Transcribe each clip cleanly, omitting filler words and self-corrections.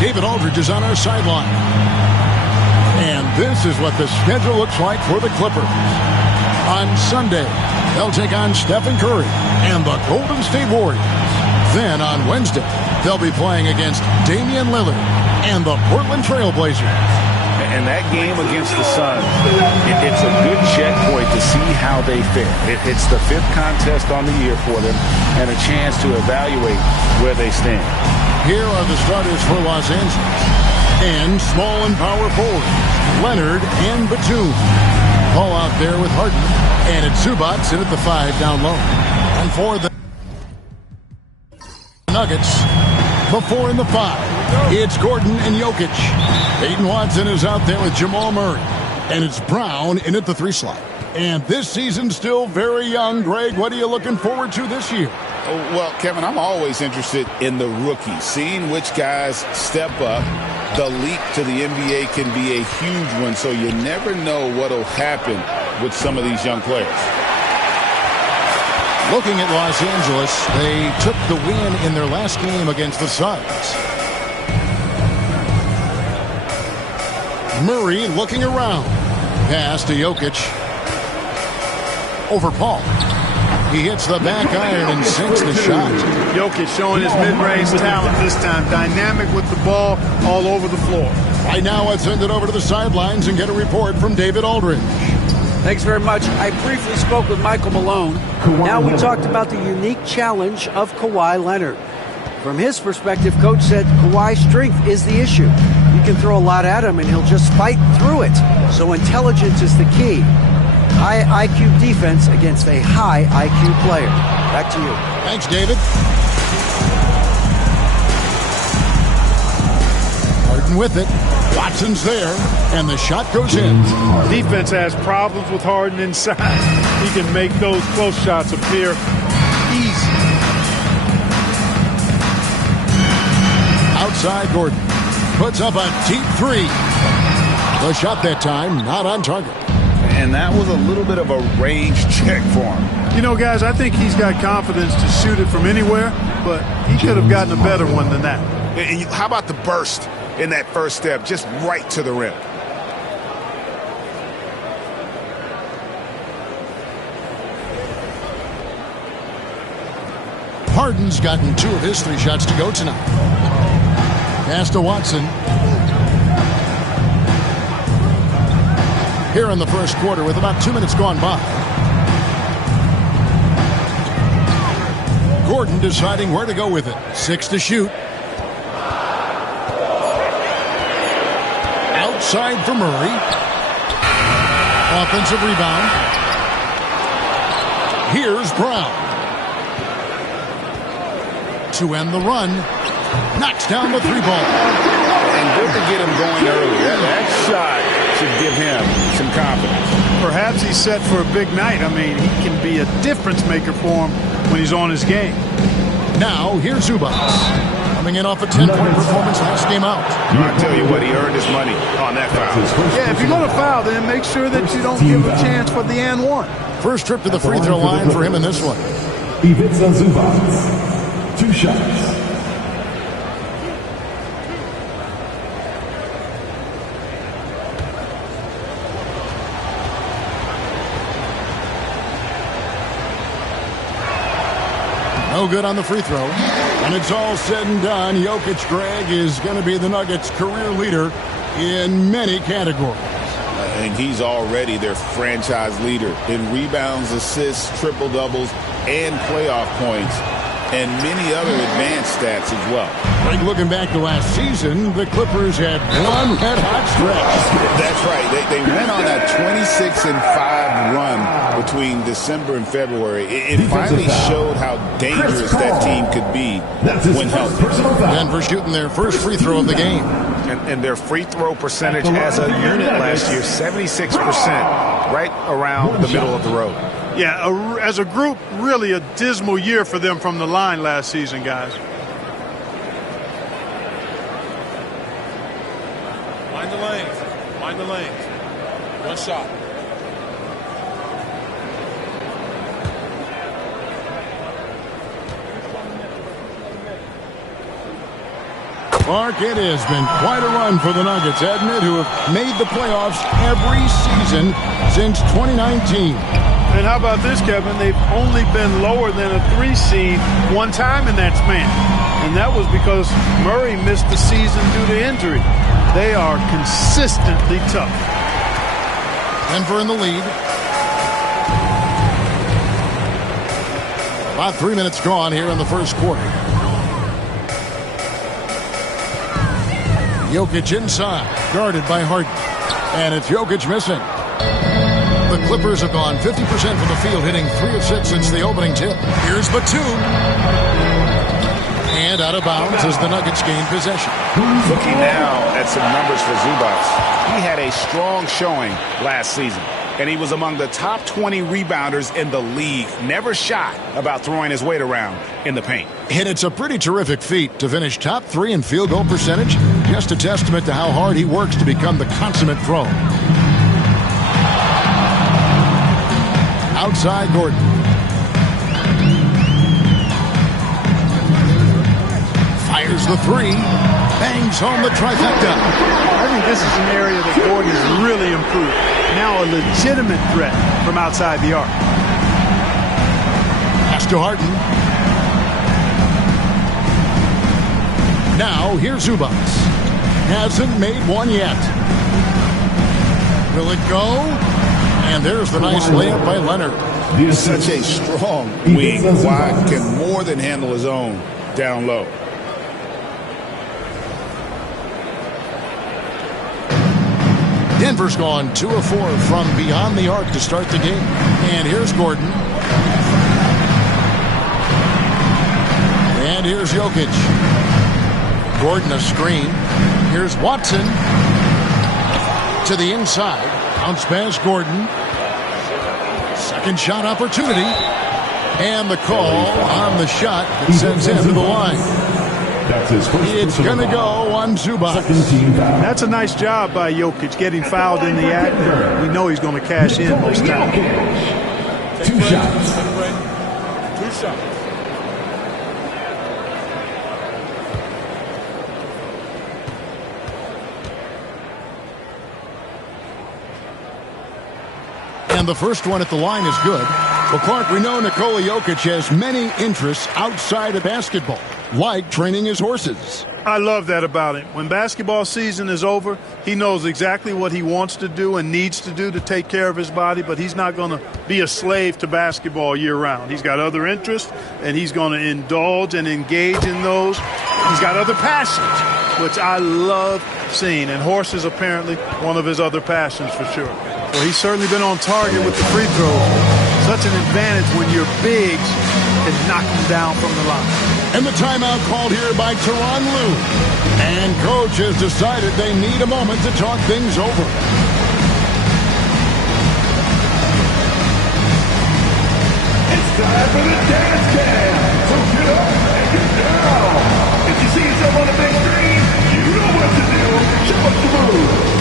David Aldridge is on our sideline. And this is what the schedule looks like for the Clippers. On Sunday, they'll take on Stephen Curry and the Golden State Warriors. Then on Wednesday, they'll be playing against Damian Lillard and the Portland Trail Blazers. And that game against the Suns, it's a good checkpoint to see how they fare. It's the 5th contest on the year for them and a chance to evaluate where they stand. Here are the starters for Los Angeles. And small and power forward, Leonard and Batum. Paul out there with Harden. And it's Zubac in at the 5 down low. And for the Nuggets, the 4 and the 5. It's Gordon and Jokic. Peyton Watson is out there with Jamal Murray. And it's Brown in at the 3 slot. And this season's still very young. Greg, what are you looking forward to this year? Well, Kevin, I'm always interested in the rookies, seeing which guys step up. The leap to the NBA can be a huge one, so you never know what will happen with some of these young players. Looking at Los Angeles, they took the win in their last game against the Suns. Murray looking around. Pass to Jokic. Over Paul. He hits the back iron and sinks the shot. Jokic showing his mid-range talent this time. Dynamic with the ball all over the floor. Right now, let's send it over to the sidelines and get a report from David Aldridge. Thanks very much. I briefly spoke with Michael Malone. Now we talked about the unique challenge of Kawhi Leonard. From his perspective, Coach said Kawhi's strength is the issue. You can throw a lot at him and he'll just fight through it. So intelligence is the key. High IQ defense against a high IQ player. Back to you. Thanks, David. Harden with it. Watson's there, and the shot goes in. Defense has problems with Harden inside. He can make those close shots appear easy. Outside, Gordon puts up a deep 3. The shot that time not on target. And that was a little bit of a range check for him. You know, guys, I think he's got confidence to shoot it from anywhere, but he could have gotten a better one than that. And how about the burst in that first step, just right to the rim? Harden's gotten 2 of his 3 shots to go tonight. Pass to Watson. Here in the first quarter with about 2 minutes gone by. Gordon deciding where to go with it. 6 to shoot. Outside for Murray. Offensive rebound. Here's Brown. To end the run. Knocks down the 3 ball. And good to get him going early. That shot should give him some confidence. Perhaps he's set for a big night. I mean, he can be a difference maker for him when he's on his game. Now, here's Zubac. Coming in off a 10-point performance last game out. I tell you what, he earned his money on that foul. Yeah, if you're going to foul, then make sure that you don't give a chance for the and one. First trip to the free throw line for him in this one. Ivica Zubac. 2 shots. No good on the free throw. And it's all said and done. Jokic, Greg, is going to be the Nuggets' career leader in many categories. And he's already their franchise leader in rebounds, assists, triple-doubles, and playoff points, and many other advanced stats as well. Greg, looking back to last season, the Clippers had one red-hot stretch. That's right. They went on a 26-5 run between December and February. It finally showed how dangerous that team could be when healthy. Denver shooting their first free throw of the game. And their free throw percentage as a unit last year, 76%, right around the middle of the road. Yeah, as a group, really a dismal year for them from the line last season, guys. Mind the lanes. Mind the lanes. One shot. Clark, it has been quite a run for the Nuggets, hasn't it, who have made the playoffs every season since 2019. And how about this, Kevin? They've only been lower than a 3 seed one time in that span. And that was because Murray missed the season due to injury. They are consistently tough. Denver in the lead. About 3 minutes gone here in the first quarter. Jokic inside, guarded by Harden. And it's Jokic missing. The Clippers have gone 50% from the field, hitting 3 of 6 since the opening tip. Here's Batum. And out of bounds as the Nuggets gain possession. Looking now at some numbers for Zubac. He had a strong showing last season, and he was among the top 20 rebounders in the league. Never shy about throwing his weight around in the paint. And it's a pretty terrific feat to finish top 3 in field goal percentage. Just a testament to how hard he works to become the consummate pro. Outside Gordon. Fires the 3. Bangs home the trifecta. I think this is an area that Gordon has really improved. Now a legitimate threat from outside the arc. Pass to Harden. Now here's Zubac. Hasn't made one yet. Will it go? And there's the nice layup by Leonard. He's such a strong wing. Kawhi can more than handle his own down low. Denver's gone 2 of 4 from beyond the arc to start the game. And here's Gordon. And here's Jokic. Gordon a screen. Here's Watson. To the inside. Bounce pass Gordon. Second shot opportunity. And the call on the shot that sends him to the line. That's his first. It's going to go on Zubac. That's a nice job by Jokic getting fouled in the act. We know he's going to cash in this time. 2 shots. 2 shots. And the first one at the line is good. Well, Clark, we know Nikola Jokic has many interests outside of basketball, like training his horses. I love that about him. When basketball season is over, he knows exactly what he wants to do and needs to do to take care of his body, but he's not going to be a slave to basketball year-round. He's got other interests, and he's going to indulge and engage in those. He's got other passions, which I love seeing, and horses apparently one of his other passions for sure. Well, he's certainly been on target with the free throws. Such an advantage when your bigs can knock him down from the line. And the timeout called here by Tyronn Lue. And coach has decided they need a moment to talk things over. It's time for the dance cam. So get up and get down. If you see yourself on the big screen, you know what to do. Show us the move.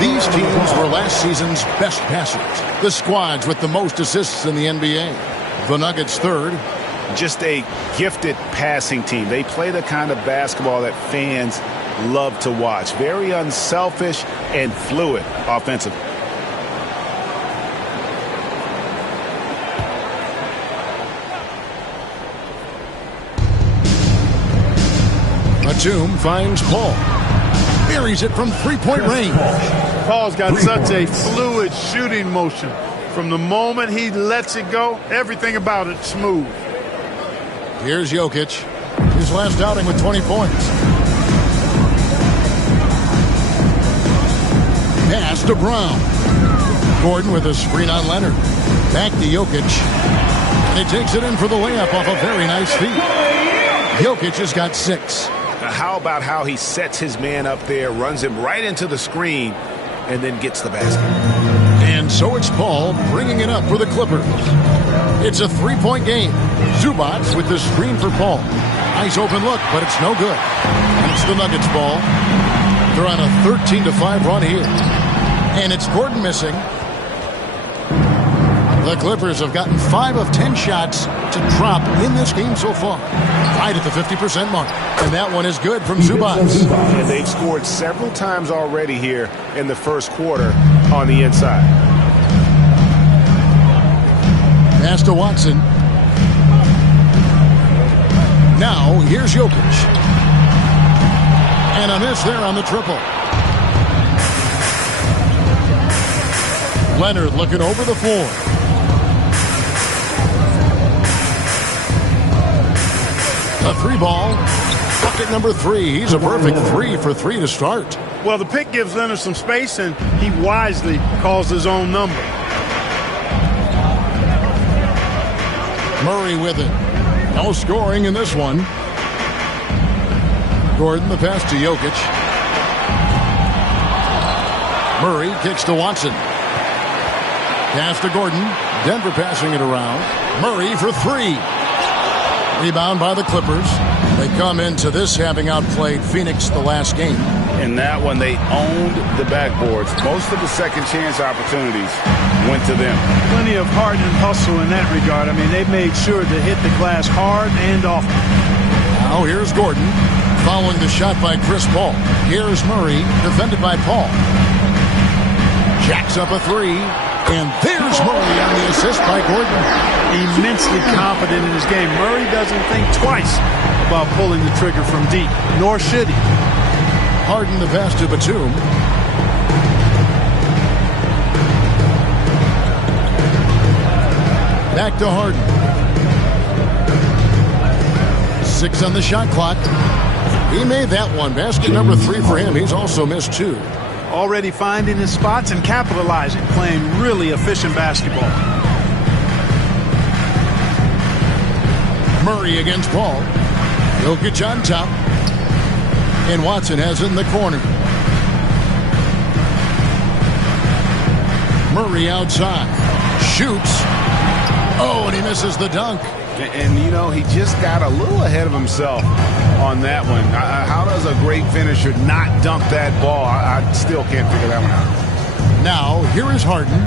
These teams were last season's best passers. The squads with the most assists in the NBA. The Nuggets third. Just a gifted passing team. They play the kind of basketball that fans love to watch. Very unselfish and fluid offensively. Batum finds Paul. Buries it from three-point range. Paul's got such a fluid shooting motion. From the moment he lets it go, everything about it smooth. Here's Jokic. His last outing with 20 points. Pass to Brown. Gordon with a screen on Leonard. Back to Jokic. And he takes it in for the layup off a very nice feed. Jokic has got 6. Now how about how he sets his man up there, runs him right into the screen, and then gets the basket. And so it's Paul bringing it up for the Clippers. It's a 3-point game. Zubac with the screen for Paul. Nice open look, but it's no good. And it's the Nuggets ball. They're on a 13-5 run here. And it's Gordon missing. The Clippers have gotten 5 of 10 shots to drop in this game so far. Right at the 50% mark. And that one is good from Zubac. And they've scored several times already here in the first quarter on the inside. Pass to Watson. Now, here's Jokic. And a miss there on the triple. Leonard looking over the floor. A 3-ball. Bucket number 3. He's a perfect 3 for 3 to start. Well, the pick gives Leonard some space, and he wisely calls his own number. Murray with it. No scoring in this one. Gordon, the pass to Jokic. Murray kicks to Watson. Pass to Gordon. Denver passing it around. Murray for 3. Rebound by the Clippers. They come into this having outplayed Phoenix the last game. In that one, they owned the backboards. Most of the second chance opportunities went to them. Plenty of heart and hustle in that regard. I mean, they made sure to hit the glass hard and often. Now here's Gordon following the shot by Chris Paul. Here's Murray, defended by Paul. Jacks up a 3. And there's Murray on the assist by Gordon. Immensely confident in his game. Murray doesn't think twice about pulling the trigger from deep, nor should he. Harden the pass to Batum. Back to Harden. 6 on the shot clock. He made that one. Basket number 3 for him. He's also missed 2. Already finding his spots and capitalizing, playing really efficient basketball. Murray against Paul. Jokic on top. And Watson has it in the corner. Murray outside. Shoots. Oh, and he misses the dunk. And, you know, he just got a little ahead of himself on that one. How does a great finisher not dunk that ball? I still can't figure that one out. Now, here is Harden.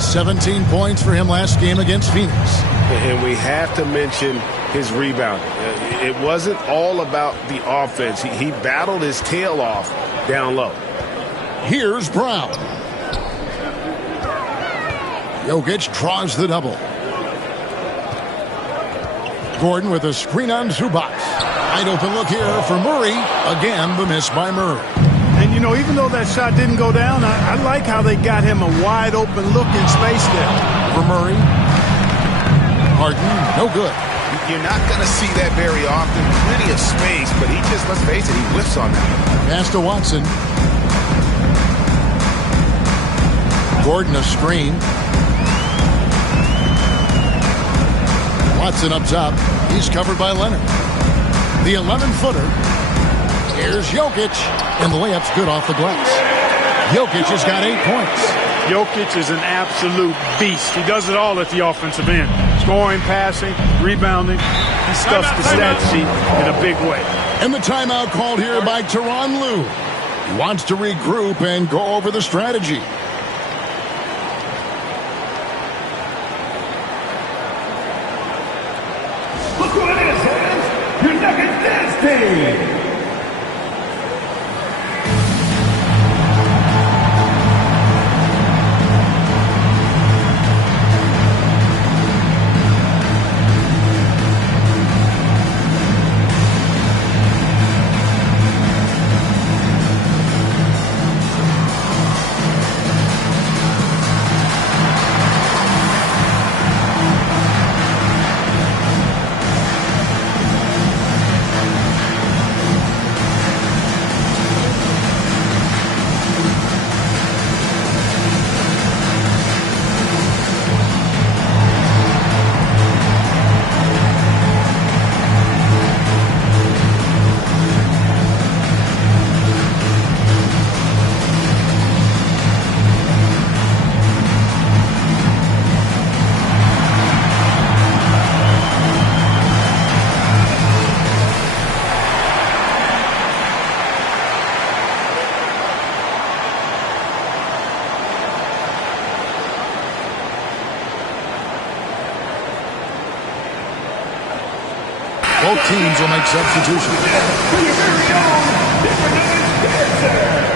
17 points for him last game against Phoenix. And we have to mention his rebound. It wasn't all about the offense. He battled his tail off down low. Here's Brown. Jokic draws the double. Gordon with a screen on Zubac. Wide open look here for Murray. Again, the miss by Murray. And, you know, even though that shot didn't go down, I like how they got him a wide open look in space there. For Murray. Harden, no good. You're not going to see that very often. Plenty of space, but he just, let's face it, he whiffs on that. Pass to Watson. Gordon a screen. Watson up top. He's covered by Leonard. The 11-footer. Here's Jokic. And the layup's good off the glass. Jokic has got 8 points. Jokic is an absolute beast. He does it all at the offensive end. Scoring, passing, rebounding. He stuffs the stat sheet in a big way. And the timeout called here by Tyronn Lue. He wants to regroup and go over the strategy. Look what it is, fans. Your Nuggets Dance Day. Both teams will make substitutions. Your very own Nick Hernandez-Garza.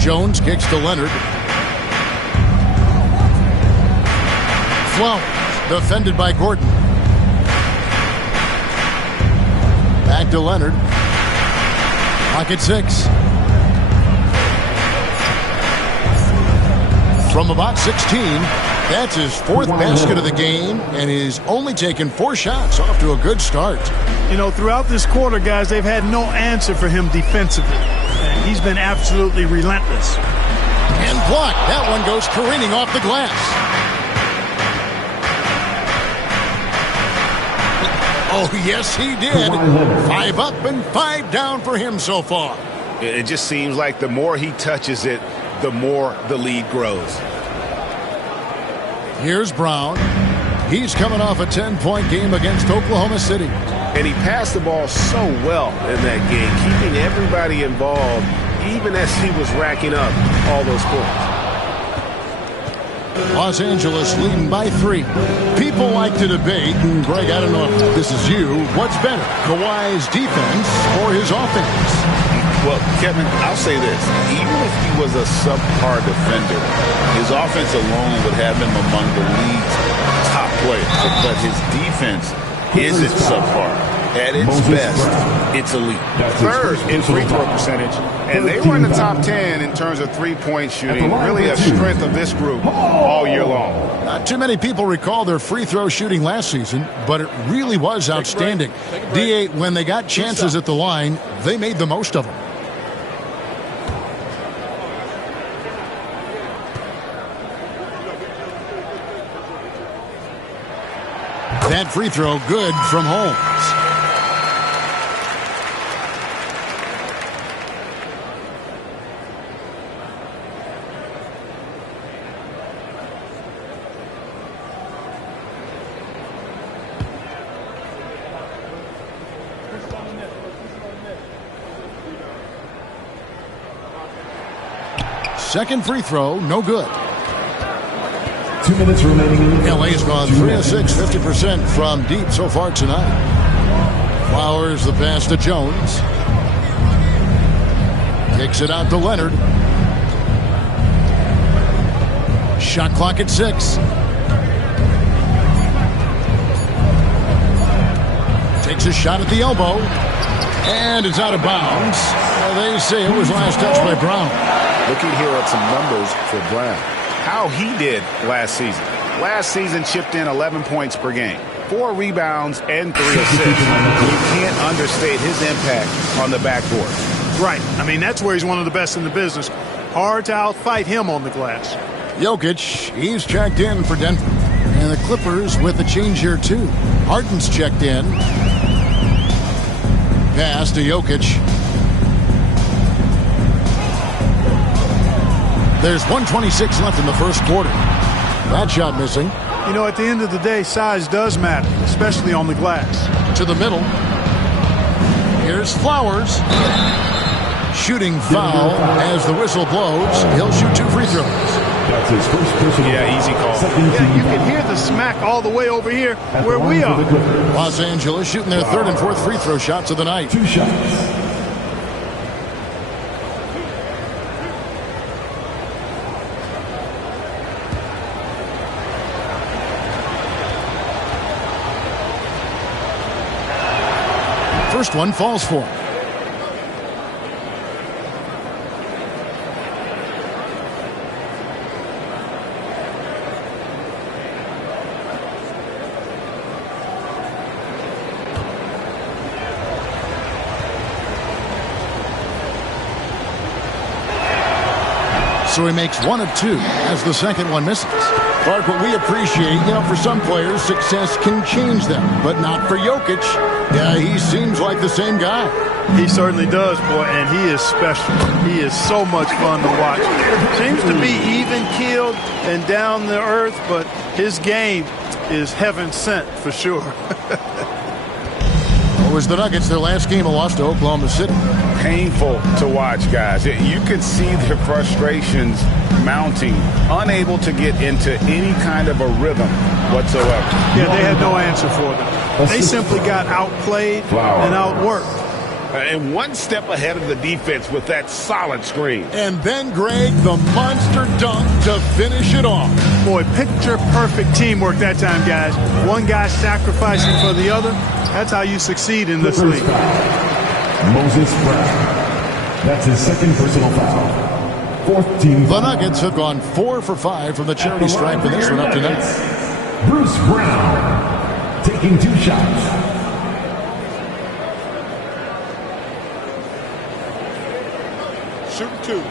Jones kicks to Leonard. Flowers, defended by Gordon. Back to Leonard. Pocket 6. From about 16, that's his 4th basket of the game, and he's only taken 4 shots. Off to a good start. You know, throughout this quarter, guys, they've had no answer for him defensively. And he's been absolutely relentless. And blocked. That one goes careening off the glass. Oh, yes, he did. 5 up and 5 down for him so far. It just seems like the more he touches it, the more the lead grows. Here's Brown. He's coming off a 10-point game against Oklahoma City. And he passed the ball so well in that game, keeping everybody involved, even as he was racking up all those points. Los Angeles leading by 3. People like to debate, and Greg, I don't know if this is you, what's better, Kawhi's defense or his offense? Well, Kevin, I'll say this. Even if he was a subpar defender, his offense alone would have him among the league's top players. But his defense isn't subpar. At its best, it's elite. 3rd in free throw percentage. And they were in the top 10 in terms of three-point shooting. Really a strength of this group all year long. Not too many people recall their free throw shooting last season, but it really was outstanding. D8, when they got chances at the line, they made the most of them. That free throw good from Holmes. Second free throw, no good. 2 minutes remaining. LA's gone 3 of 6, 50% from deep so far tonight. Flowers the pass to Jones. Kicks it out to Leonard. Shot clock at 6. Takes a shot at the elbow. And it's out of bounds. They say it was last touched by Brown. Looking here at some numbers for Brown. How he did last season. Last season chipped in 11 points per game. 4 rebounds and 3 assists. You can't understate his impact on the backboard. Right. I mean, that's where he's one of the best in the business. Hard to outfight him on the glass. Jokic, he's checked in for Denver. And the Clippers with a change here, too. Harden's checked in. Pass to Jokic. There's 1:26 left in the first quarter. That shot missing. You know, at the end of the day, size does matter, especially on the glass. To the middle. Here's Flowers. Shooting foul as the whistle blows. He'll shoot 2 free throws. That's his first personal. Yeah, easy call. Yeah, you can hear the smack all the way over here where we are. Los Angeles shooting their 3rd and 4th free throw shots of the night. 2 shots. First one falls for him. So he makes 1 of 2 as the second one misses. Clark, what we appreciate, for some players, success can change them, but not for Jokic. Yeah, he seems like the same guy. He certainly does, boy, and he is special. He is so much fun to watch. Seems to be even-keeled and down to earth, but his game is heaven sent for sure. It was the Nuggets, their last game, a loss to Oklahoma City. Painful to watch, guys. You can see their frustrations mounting, unable to get into any kind of a rhythm whatsoever. Yeah, they had no answer for them. They simply got outplayed and outworked. And one step ahead of the defense with that solid screen. And then, Greg, the monster dunk to finish it off. Boy, picture-perfect teamwork that time, guys. One guy sacrificing for the other. That's how you succeed in this league. Moses Brown. That's his second personal foul. Fourth team. The Nuggets have gone 4 for 5 from the charity stripe in this one up tonight. Bruce Brown taking 2 shots. Shooting 2.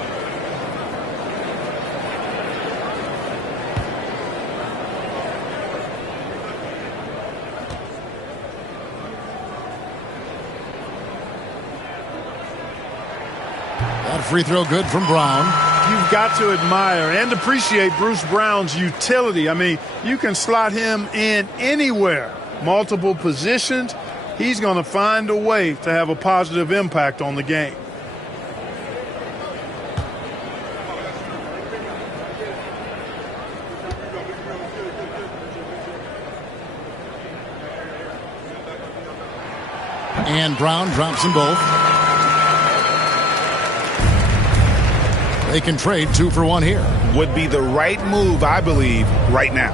That free throw good from Brown. You've got to admire and appreciate Bruce Brown's utility. I mean, you can slot him in anywhere, multiple positions. He's going to find a way to have a positive impact on the game. And Brown drops them both. They can trade 2 for 1 here. Would be the right move, I believe, right now.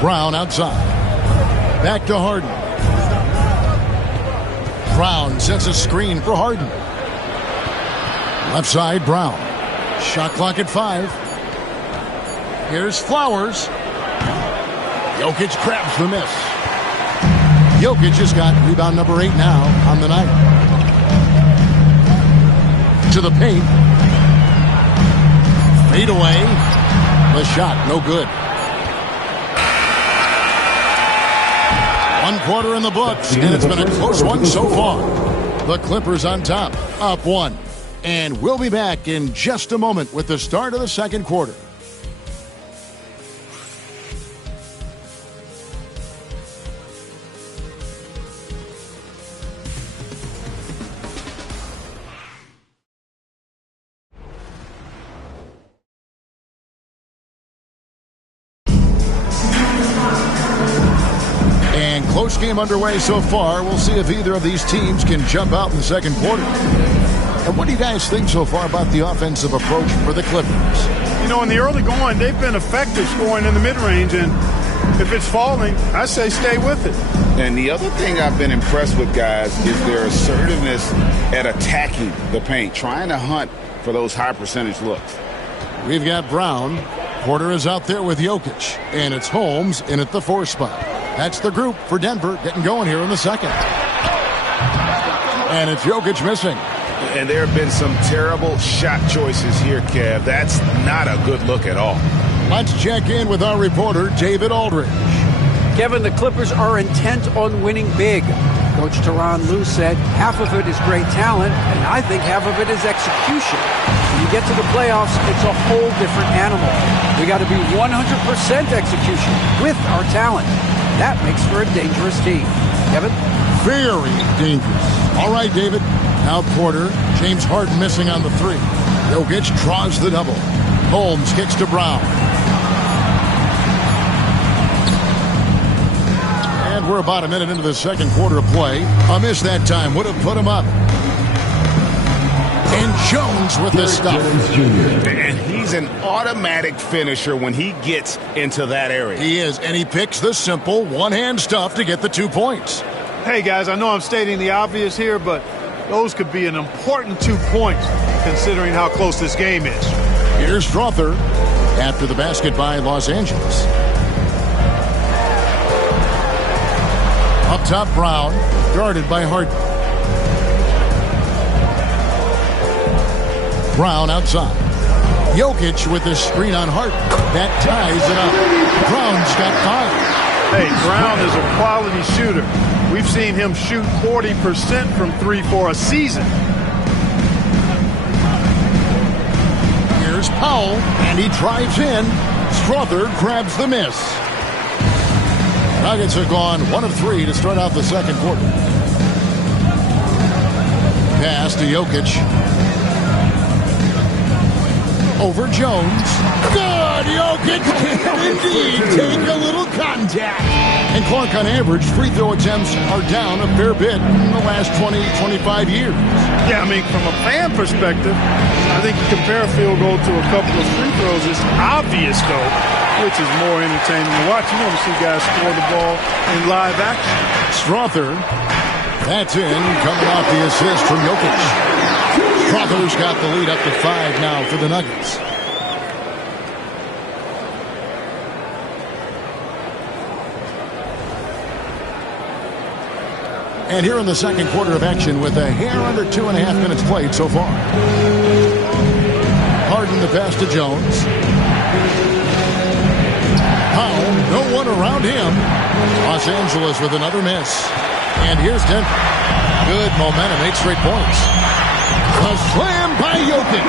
Brown outside. Back to Harden. Brown sets a screen for Harden. Left side, Brown. Shot clock at 5. Here's Flowers. Jokic grabs the miss. Jokic has got rebound number 8 now on the night. To the paint. Fade away. The shot, no good. 1 quarter in the books, and it's been a close one so far. The Clippers on top, up 1. And we'll be back in just a moment with the start of the second quarter. Close game underway so far. We'll see if either of these teams can jump out in the second quarter. And what do you guys think so far about the offensive approach for the Clippers? You know, in the early going, they've been effective scoring in the mid-range, and if it's falling, I say stay with it. And the other thing I've been impressed with, guys, is their assertiveness at attacking the paint, trying to hunt for those high percentage looks. We've got Brown. Porter is out there with Jokic, and it's Holmes in at the 4 spot. That's the group for Denver getting going here in the second. And it's Jokic missing. And there have been some terrible shot choices here, Kev. That's not a good look at all. Let's check in with our reporter, David Aldridge. Kevin, the Clippers are intent on winning big. Coach Tyronn Lue said half of it is great talent, and I think half of it is execution. When you get to the playoffs, it's a whole different animal. We got to be 100% execution with our talent. That makes for a dangerous team. Kevin? Very dangerous. All right, David. Now Porter. James Harden missing on the 3. Jokic draws the double. Holmes kicks to Brown. And we're about a minute into the second quarter of play. A miss that time would have put him up. And Jones with the stop. And he's an automatic finisher when he gets into that area. He is, and he picks the simple one-hand stuff to get the 2 points. Hey, guys, I know I'm stating the obvious here, but those could be an important 2 points considering how close this game is. Here's Strother after the basket by Los Angeles. Up top, Brown, guarded by Harden. Brown outside. Jokic with the screen on Harden. That ties it up. Brown's got 5. Hey, Brown is a quality shooter. We've seen him shoot 40% from three for a season. Here's Powell, and he drives in. Strother grabs the miss. Nuggets have gone 1 of 3 to start out the second quarter. Pass to Jokic. Over Jones. Good! Jokic can indeed take a little contact. And Clark, on average, free throw attempts are down a fair bit in the last 20, 25 years. Yeah, I mean, from a fan perspective, I think you compare a field goal to a couple of free throws. It's obvious, though, which is more entertaining to watch. You want to see guys score the ball in live action. Strother, that's in, coming off the assist from Jokic. Strother's got the lead up to 5 now for the Nuggets. And here in the second quarter of action with a hair under 2.5 minutes played so far. Harden the pass to Jones. Powell, no one around him. Los Angeles with another miss. And here's Denver. Good momentum, 8 straight points. A slam by Jokic.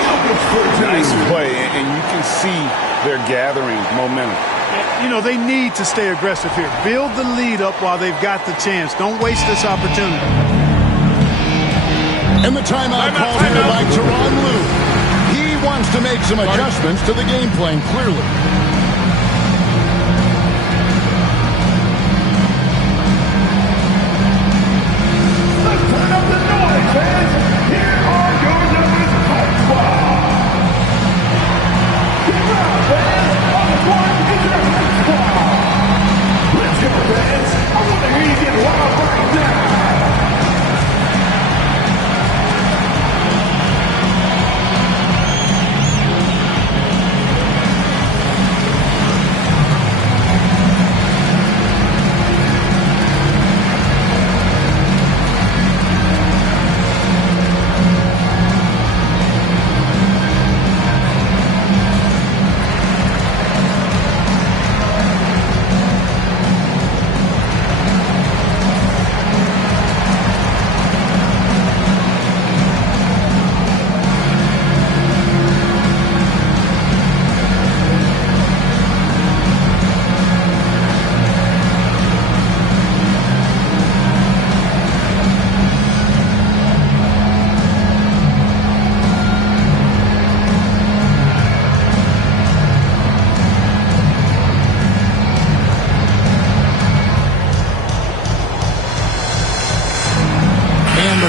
Nice play, and you can see they're gathering momentum. You know, they need to stay aggressive here. Build the lead up while they've got the chance. Don't waste this opportunity. And the timeout called here by Tyronn Lue. He wants to make some adjustments to the game plan, clearly. Let's turn up the noise, fans. Here are your numbers Hype Squad. Get out, fans. On the court is your Hype Squad. Let's go, fans. I want to hear you get wild right now.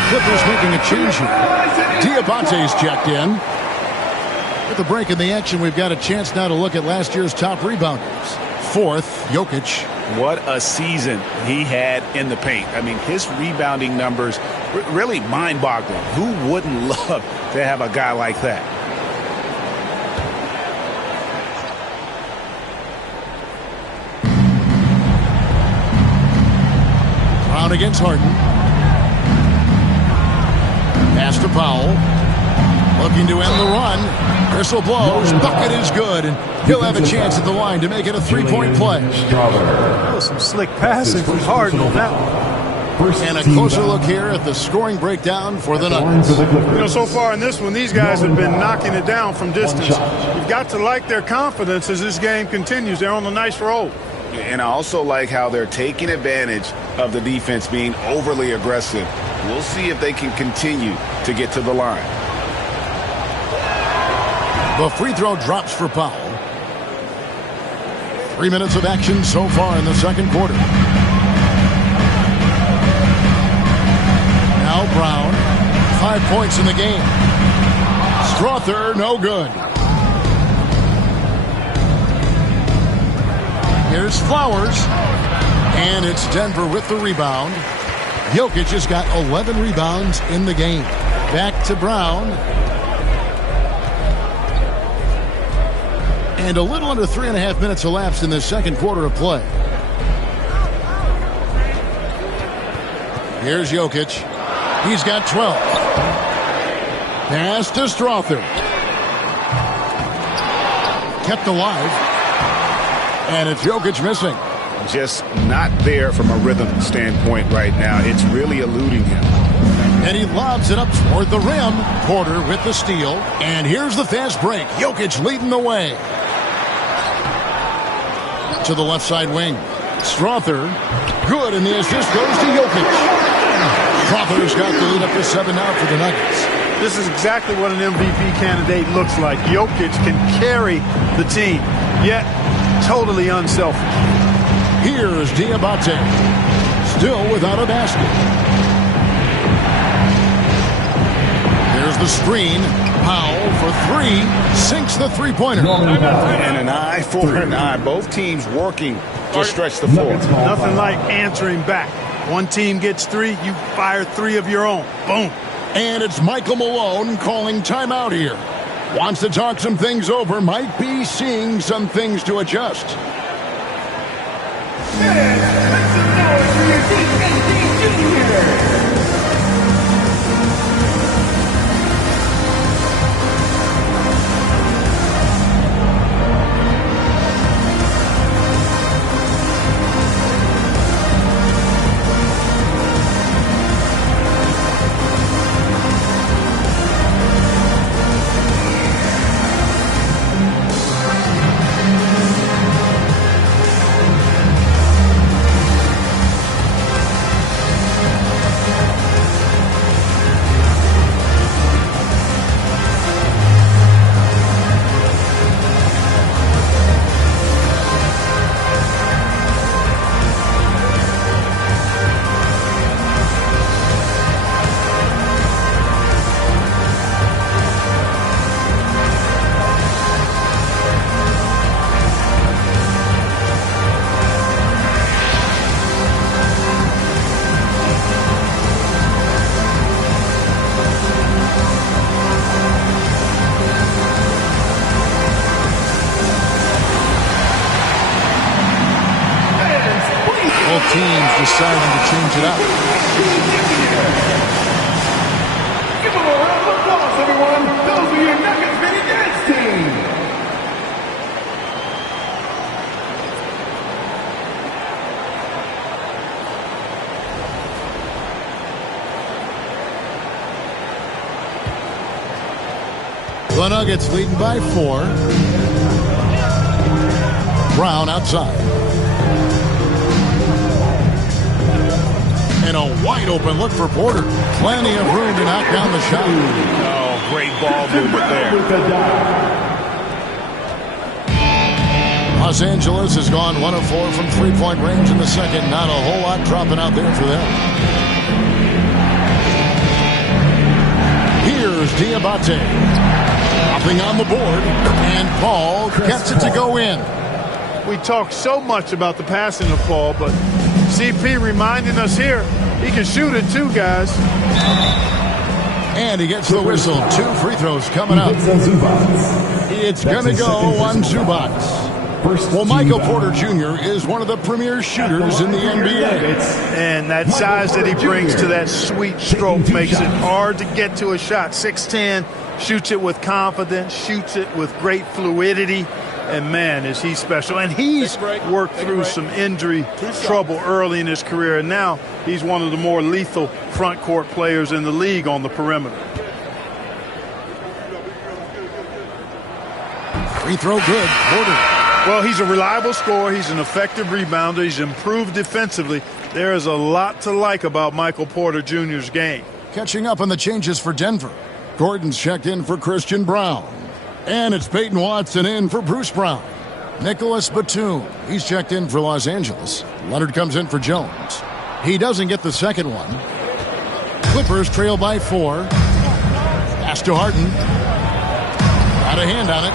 Clippers making a change here. Diabate's checked in. With the break in the action, we've got a chance now to look at last year's top rebounders. 4th, Jokic. What a season he had in the paint. I mean, his rebounding numbers really mind-boggling. Who wouldn't love to have a guy like that? Brown against Harden. Pass to Powell. Looking to end the run. Whistle blows. Bucket is good. And he'll have a chance at the line to make it a 3-point play. Oh, some slick passing from Harden on that one. And a closer look here at the scoring breakdown for the Nuggets. You know, so far in this one, these guys have been knocking it down from distance. You've got to like their confidence as this game continues. They're on a nice roll. And I also like how they're taking advantage of the defense being overly aggressive. We'll see if they can continue to get to the line. The free throw drops for Powell. 3 minutes of action so far in the second quarter. Now Brown. 5 points in the game. Strother, no good. Here's Flowers. And it's Denver with the rebound. Jokic has got 11 rebounds in the game. Back to Brown. And a little under 3.5 minutes elapsed in the second quarter of play. Here's Jokic. He's got 12. Pass to Strother. Kept alive. And it's Jokic missing. just not there from a rhythm standpoint right now. It's really eluding him. And he lobs it up toward the rim. Porter with the steal. And here's the fast break. Jokic leading the way. To the left side wing. Strother. Good, and the assist goes to Jokic. Strother's got the lead up to 7 now for the Nuggets. This is exactly what an MVP candidate looks like. Jokic can carry the team, yet totally unselfish. Here's Diabate. Still without a basket. There's the screen. Powell for 3. Sinks the three-pointer. And an eye for an eye. Both teams working to stretch the floor. Nothing like answering back. One team gets 3, you fire 3 of your own. Boom. And it's Michael Malone calling timeout here. Wants to talk some things over. Might be seeing some things to adjust. Teams deciding to change it up. Give them a round of applause, everyone. Those are your Nuggets Mini Dance Team. The Nuggets leading by 4. Brown outside. And a wide-open look for Porter. Plenty of room to knock down the shot. Oh, great ball movement there. Los Angeles has gone 1 of 4 from three-point range in the second. Not a whole lot dropping out there for them. Here's Diabate. Dropping on the board. And Paul gets it to go in. We talk so much about the passing of Paul, but CP reminding us here, he can shoot it too, guys. And he gets the whistle. 2 free throws coming up. It's going to go on Zubac. Well, Michael Porter Jr. is one of the premier shooters in the NBA. And that size that he brings to that sweet stroke makes it hard to get to a shot. 6'10", shoots it with confidence, shoots it with great fluidity. And, man, is he special. And he's worked through some injury trouble early in his career. And now he's one of the more lethal front court players in the league on the perimeter. Free throw good. Porter. Well, he's a reliable scorer. He's an effective rebounder. He's improved defensively. There is a lot to like about Michael Porter Jr.'s game. Catching up on the changes for Denver. Gordon's checked in for Christian Braun. And it's Peyton Watson in for Bruce Brown. Nicholas Batum, he's checked in for Los Angeles. Leonard comes in for Jones. He doesn't get the second one. Clippers trail by 4. Pass to Harden. Got a hand on it.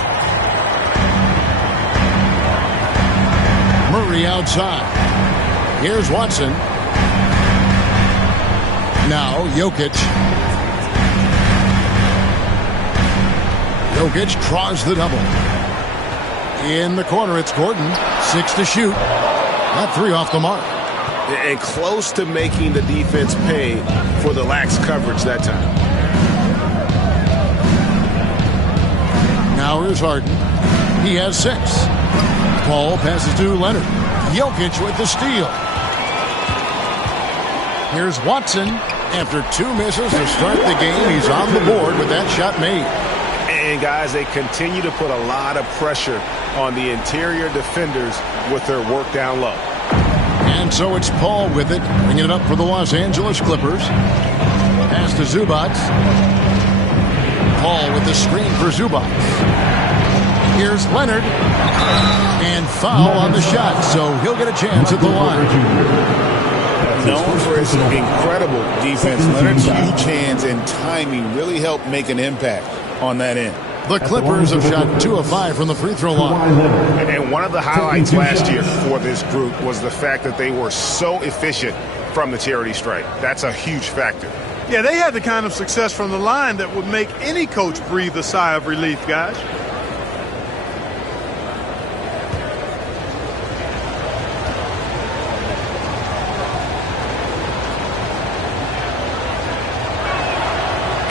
Murray outside. Here's Watson. Now Jokic. Jokic draws the double. In the corner, it's Gordon. 6 to shoot. That 3 off the mark. And close to making the defense pay for the lax coverage that time. Now here's Harden. He has 6. Paul passes to Leonard. Jokic with the steal. Here's Watson. After 2 misses to start the game, he's on the board with that shot made. And, guys, they continue to put a lot of pressure on the interior defenders with their work down low. And so it's Paul with it, bringing it up for the Los Angeles Clippers. Pass to Zubac. Paul with the screen for Zubac. Here's Leonard. And foul on the shot, so he'll get a chance at the line. Known for his incredible defense, Leonard's huge hands and timing really helped make an impact on that end. The Clippers have shot 2 of 5 from the free throw line. And one of the highlights last year for this group was the fact that they were so efficient from the charity stripe. That's a huge factor. Yeah, they had the kind of success from the line that would make any coach breathe a sigh of relief, guys.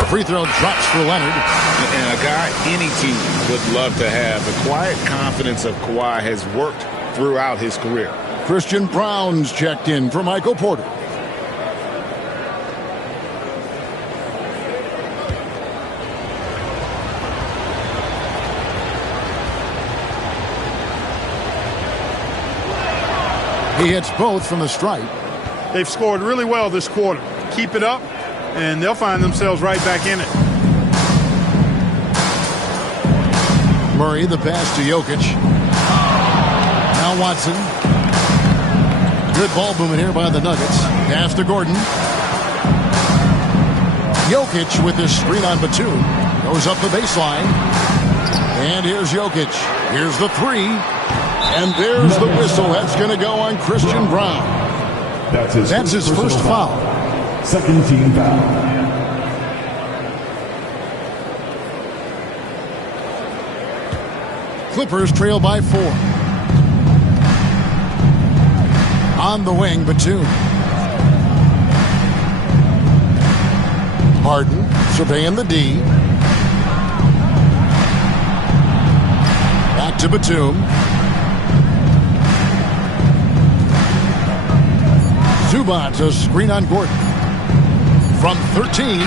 Free throw drops for Leonard. And a guy any team would love to have. The quiet confidence of Kawhi has worked throughout his career. Christian Brown's checked in for Michael Porter. He hits both from the stripe. They've scored really well this quarter. Keep it up, and they'll find themselves right back in it. Murray, the pass to Jokic. Now Watson. Good ball movement here by the Nuggets. Pass to Gordon. Jokic with his screen on Batum. Goes up the baseline. And here's Jokic. Here's the 3. And there's the whistle. That's going to go on Christian Brown. That's his first foul. Second team foul. Clippers trail by 4. On the wing, Batum. Harden surveying the D. Back to Batum. Zubac, a screen on Gordon. From 13,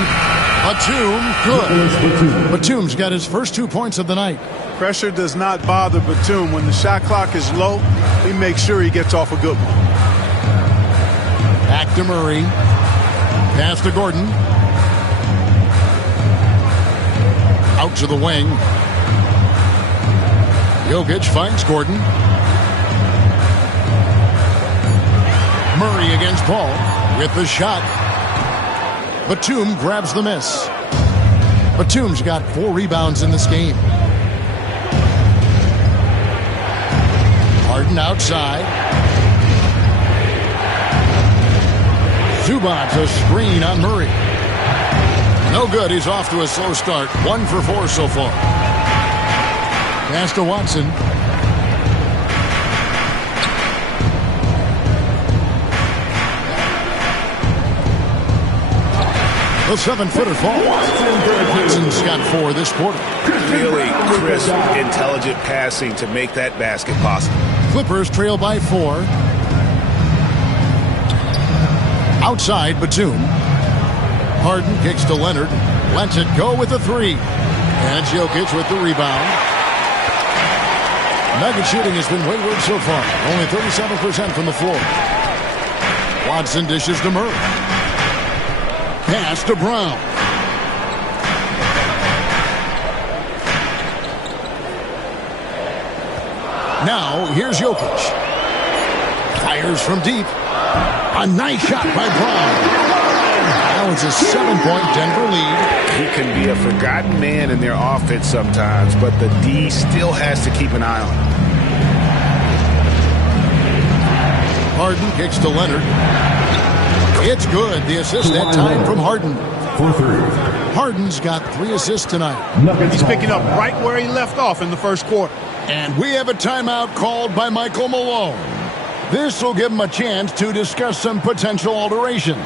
Batum, good. Batum's got his first 2 points of the night. Pressure does not bother Batum. When the shot clock is low, he makes sure he gets off a good one. Back to Murray. Pass to Gordon. Out to the wing. Jokic finds Gordon. Murray against Paul with the shot. Batum grabs the miss. Batum's got 4 rebounds in this game. Harden outside. Zubac, a screen on Murray. No good. He's off to a slow start. 1 for 4 so far. Pass to Watson. The 7-footer falls. Watson's got 4 this quarter. Really crisp, intelligent passing to make that basket possible. Clippers trail by 4. Outside, Batum. Harden kicks to Leonard. Lets it go with the 3. And Jokic with the rebound. Nugget shooting has been wayward so far. Only 37% from the floor. Watson dishes to Murray. Pass to Brown. Now, here's Jokic. Fires from deep. A nice shot by Brown. Now it's a 7-point Denver lead. He can be a forgotten man in their offense sometimes, but the D still has to keep an eye on him. Harden kicks to Leonard. It's good. The assist that time from Harden. For 3. Harden's got 3 assists tonight. He's picking up right where he left off in the first quarter. And we have a timeout called by Michael Malone. This will give him a chance to discuss some potential alterations.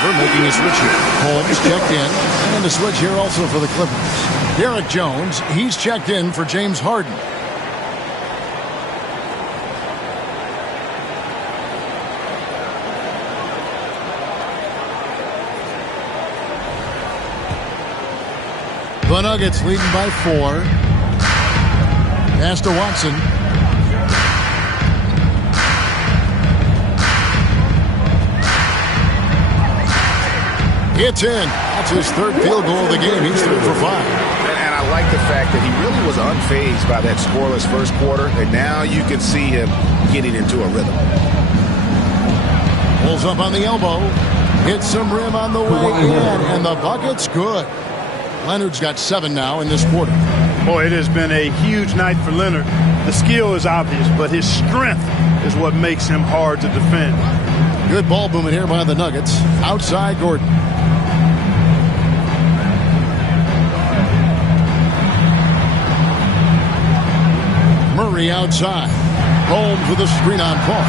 Denver making a switch here. Holmes checked in, and a switch here also for the Clippers. Derek Jones, he's checked in for James Harden. The Nuggets leading by 4. Pass to Watson. It's in. That's his third field goal of the game. He's 3 for 5. And I like the fact that he really was unfazed by that scoreless first quarter, and now you can see him getting into a rhythm. Pulls up on the elbow. Hits some rim on the way in, and the bucket's good. Leonard's got 7 now in this quarter. Boy, it has been a huge night for Leonard. The skill is obvious, but his strength is what makes him hard to defend. Good ball movement here by the Nuggets. Outside Gordon. Murray outside. Holmes with a screen on Paul.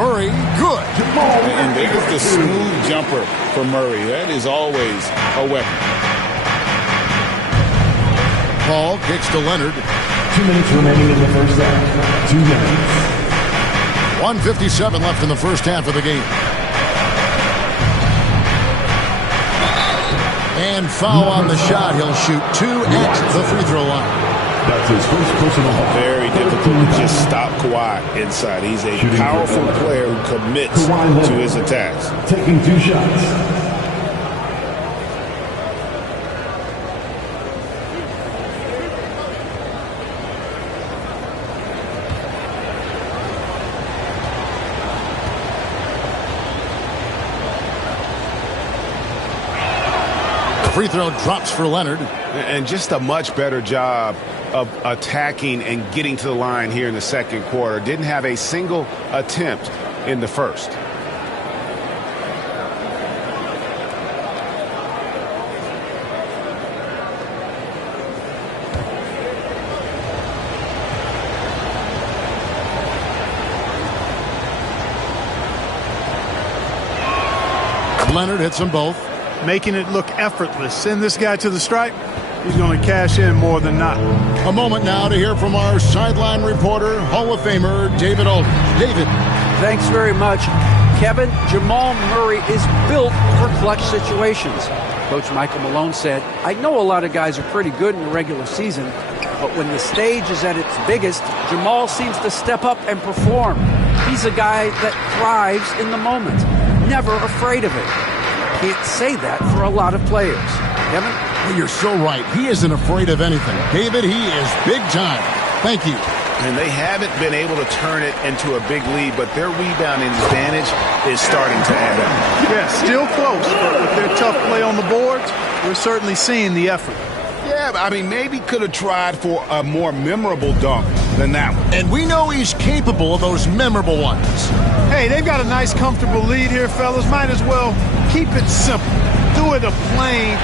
Murray, good. And there's the smooth jumper for Murray. That is always a weapon. Paul kicks to Leonard. 2 minutes remaining in the first half. 2 minutes. 1:57 left in the first half of the game. And foul on the shot. He'll shoot 2 at the free throw line. That's his first personal. Very difficult to just stop Kawhi inside. He's a powerful player who commits to his attacks. Taking 2 shots. Free throw drops for Leonard. And just a much better job of attacking and getting to the line here in the second quarter. Didn't have a single attempt in the first. Leonard hits them both. Making it look effortless. Send this guy to the stripe. He's going to cash in more than not. A moment now to hear from our sideline reporter, Hall of Famer David Aldridge. David. Thanks very much. Kevin, Jamal Murray is built for clutch situations. Coach Michael Malone said, I know a lot of guys are pretty good in the regular season, but when the stage is at its biggest, Jamal seems to step up and perform. He's a guy that thrives in the moment, never afraid of it. Can't say that for a lot of players. Kevin? Well, you're so right. He isn't afraid of anything. David, he is big time. Thank you. And they haven't been able to turn it into a big lead, but their rebounding advantage is starting to add up. Yeah, still close, but with their tough play on the boards, we're certainly seeing the effort. Yeah, I mean, maybe could have tried for a more memorable dunk than that one. And we know he's capable of those memorable ones. Hey, they've got a nice, comfortable lead here, fellas. Might as well keep it simple. Do it a plain,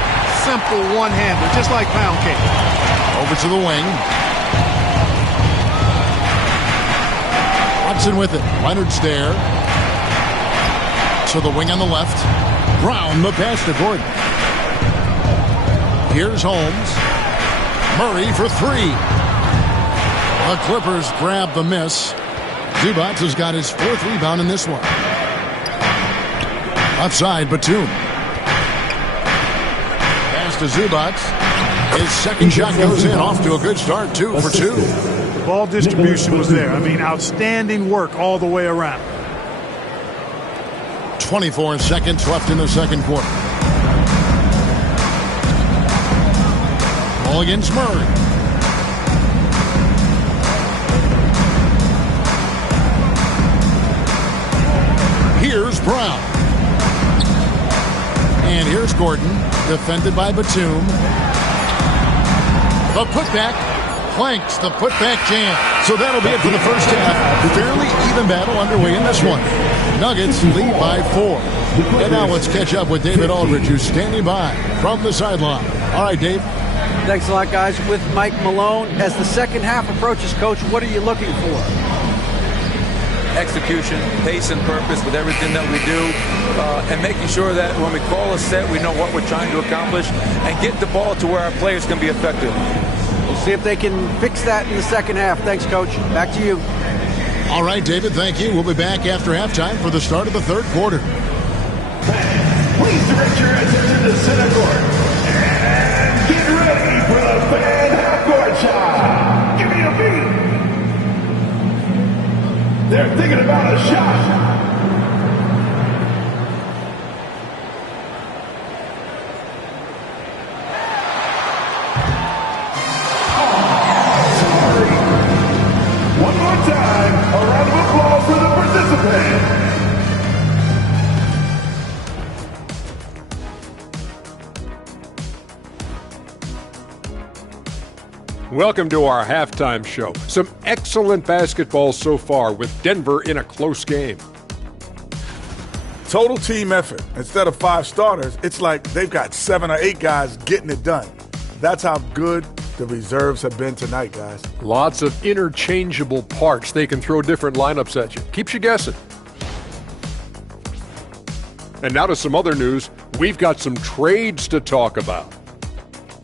simple one-hander, just like pound cake. Over to the wing. Watson with it. Leonard's there. To the wing on the left. Brown, the pass to Gordon. Here's Holmes. Murray for 3. The Clippers grab the miss. Zubac has got his 4th rebound in this one. Outside, Batum. Pass to Zubac. His second shot goes in. Off to a good start, 2 for 2. The ball distribution was there. I mean, outstanding work all the way around. 24 seconds left in the second quarter. Ball against Murray. Here's Brown. And here's Gordon, defended by Batum. The putback clanks the putback jam. So that'll be it for the first half. Fairly even battle underway in this one. Nuggets lead by 4. And now let's catch up with David Aldridge, who's standing by from the sideline. All right, Dave. Thanks a lot, guys. With Mike Malone, as the second half approaches, Coach, what are you looking for? execution, pace and purpose with everything that we do, and making sure that when we call a set, we know what we're trying to accomplish and get the ball to where our players can be effective. We'll see if they can fix that in the second half. Thanks, Coach. Back to you. All right, David, thank you. We'll be back after halftime for the start of the third quarter. Please direct your attention to center court. And get ready for the fan half-court shot. Give me a beat. They're thinking about a shot. One more time, a round of applause for the participant. Welcome to our halftime show. Some excellent basketball so far with Denver in a close game. Total team effort. Instead of 5 starters, it's like they've got 7 or 8 guys getting it done. That's how good the reserves have been tonight, guys. Lots of interchangeable parts. They can throw different lineups at you. Keeps you guessing. And now to some other news. We've got some trades to talk about.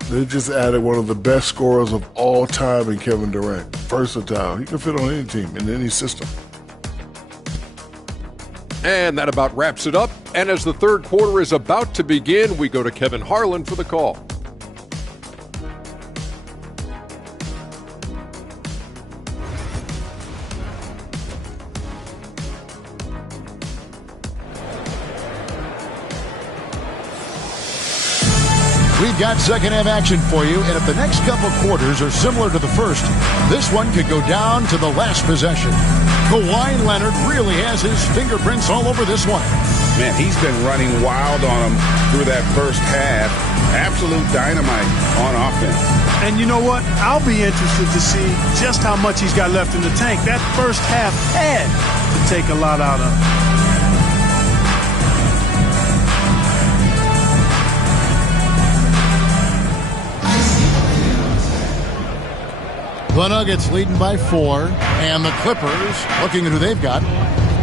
They just added one of the best scorers of all time in Kevin Durant. Versatile. He can fit on any team, in any system. And that about wraps it up. And as the third quarter is about to begin, we go to Kevin Harlan for the call. We've got second-half action for you, and if the next couple quarters are similar to the first, this one could go down to the last possession. Kawhi Leonard really has his fingerprints all over this one. Man, he's been running wild on him through that first half. Absolute dynamite on offense. And you know what? I'll be interested to see just how much he's got left in the tank. That first half had to take a lot out of him. The Nuggets leading by 4, and the Clippers looking at who they've got.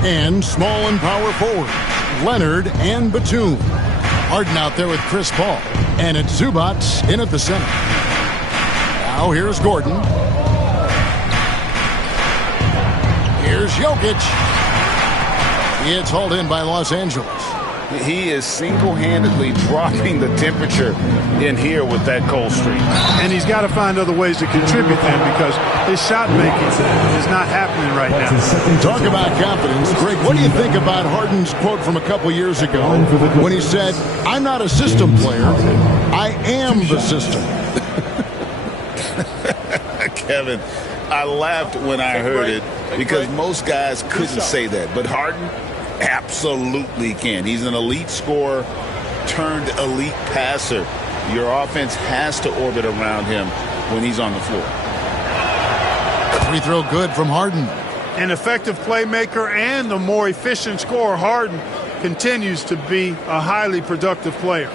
And small and power forward, Leonard and Batum. Harden out there with Chris Paul. And it's Zubats in at the center. Now here's Gordon. Here's Jokic. It's hauled in by Los Angeles. He is single-handedly dropping the temperature in here with that cold streak. And he's got to find other ways to contribute then, because his shot making is not happening right now. Talk about confidence. Greg, what do you think about Harden's quote from a couple years ago when he said, "I'm not a system player, I am the system"? Kevin, I laughed when I heard it because most guys couldn't say that. But Harden absolutely can. He's an elite scorer turned elite passer. Your offense has to orbit around him when he's on the floor. Free throw good from Harden. An effective playmaker and a more efficient scorer, Harden continues to be a highly productive player.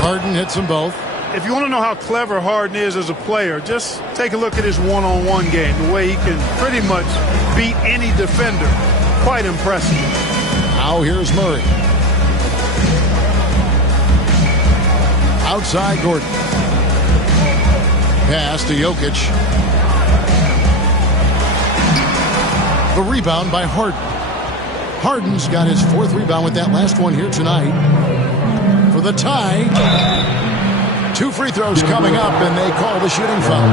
Harden hits them both. If you want to know how clever Harden is as a player, just take a look at his one-on-one game, the way he can pretty much beat any defender. Quite impressive. Now here's Murray. Outside Gordon. Pass to Jokic. The rebound by Harden. Harden's got his 4th rebound with that last one here tonight. For the tie. 2 free throws coming up, and they call the shooting foul.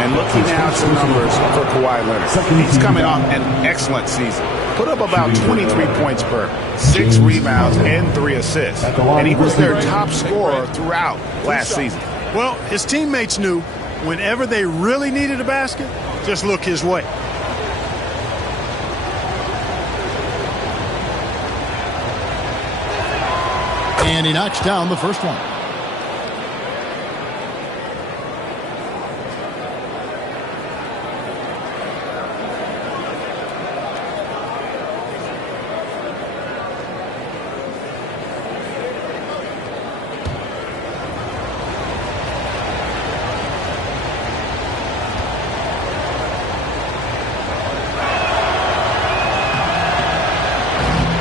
And looking now at some numbers for Kawhi Leonard. He's coming off an excellent season. Put up about 23 points per, 6 rebounds, and 3 assists. And he was their top scorer throughout last season. Well, his teammates knew whenever they really needed a basket, just look his way. And he knocks down the first one.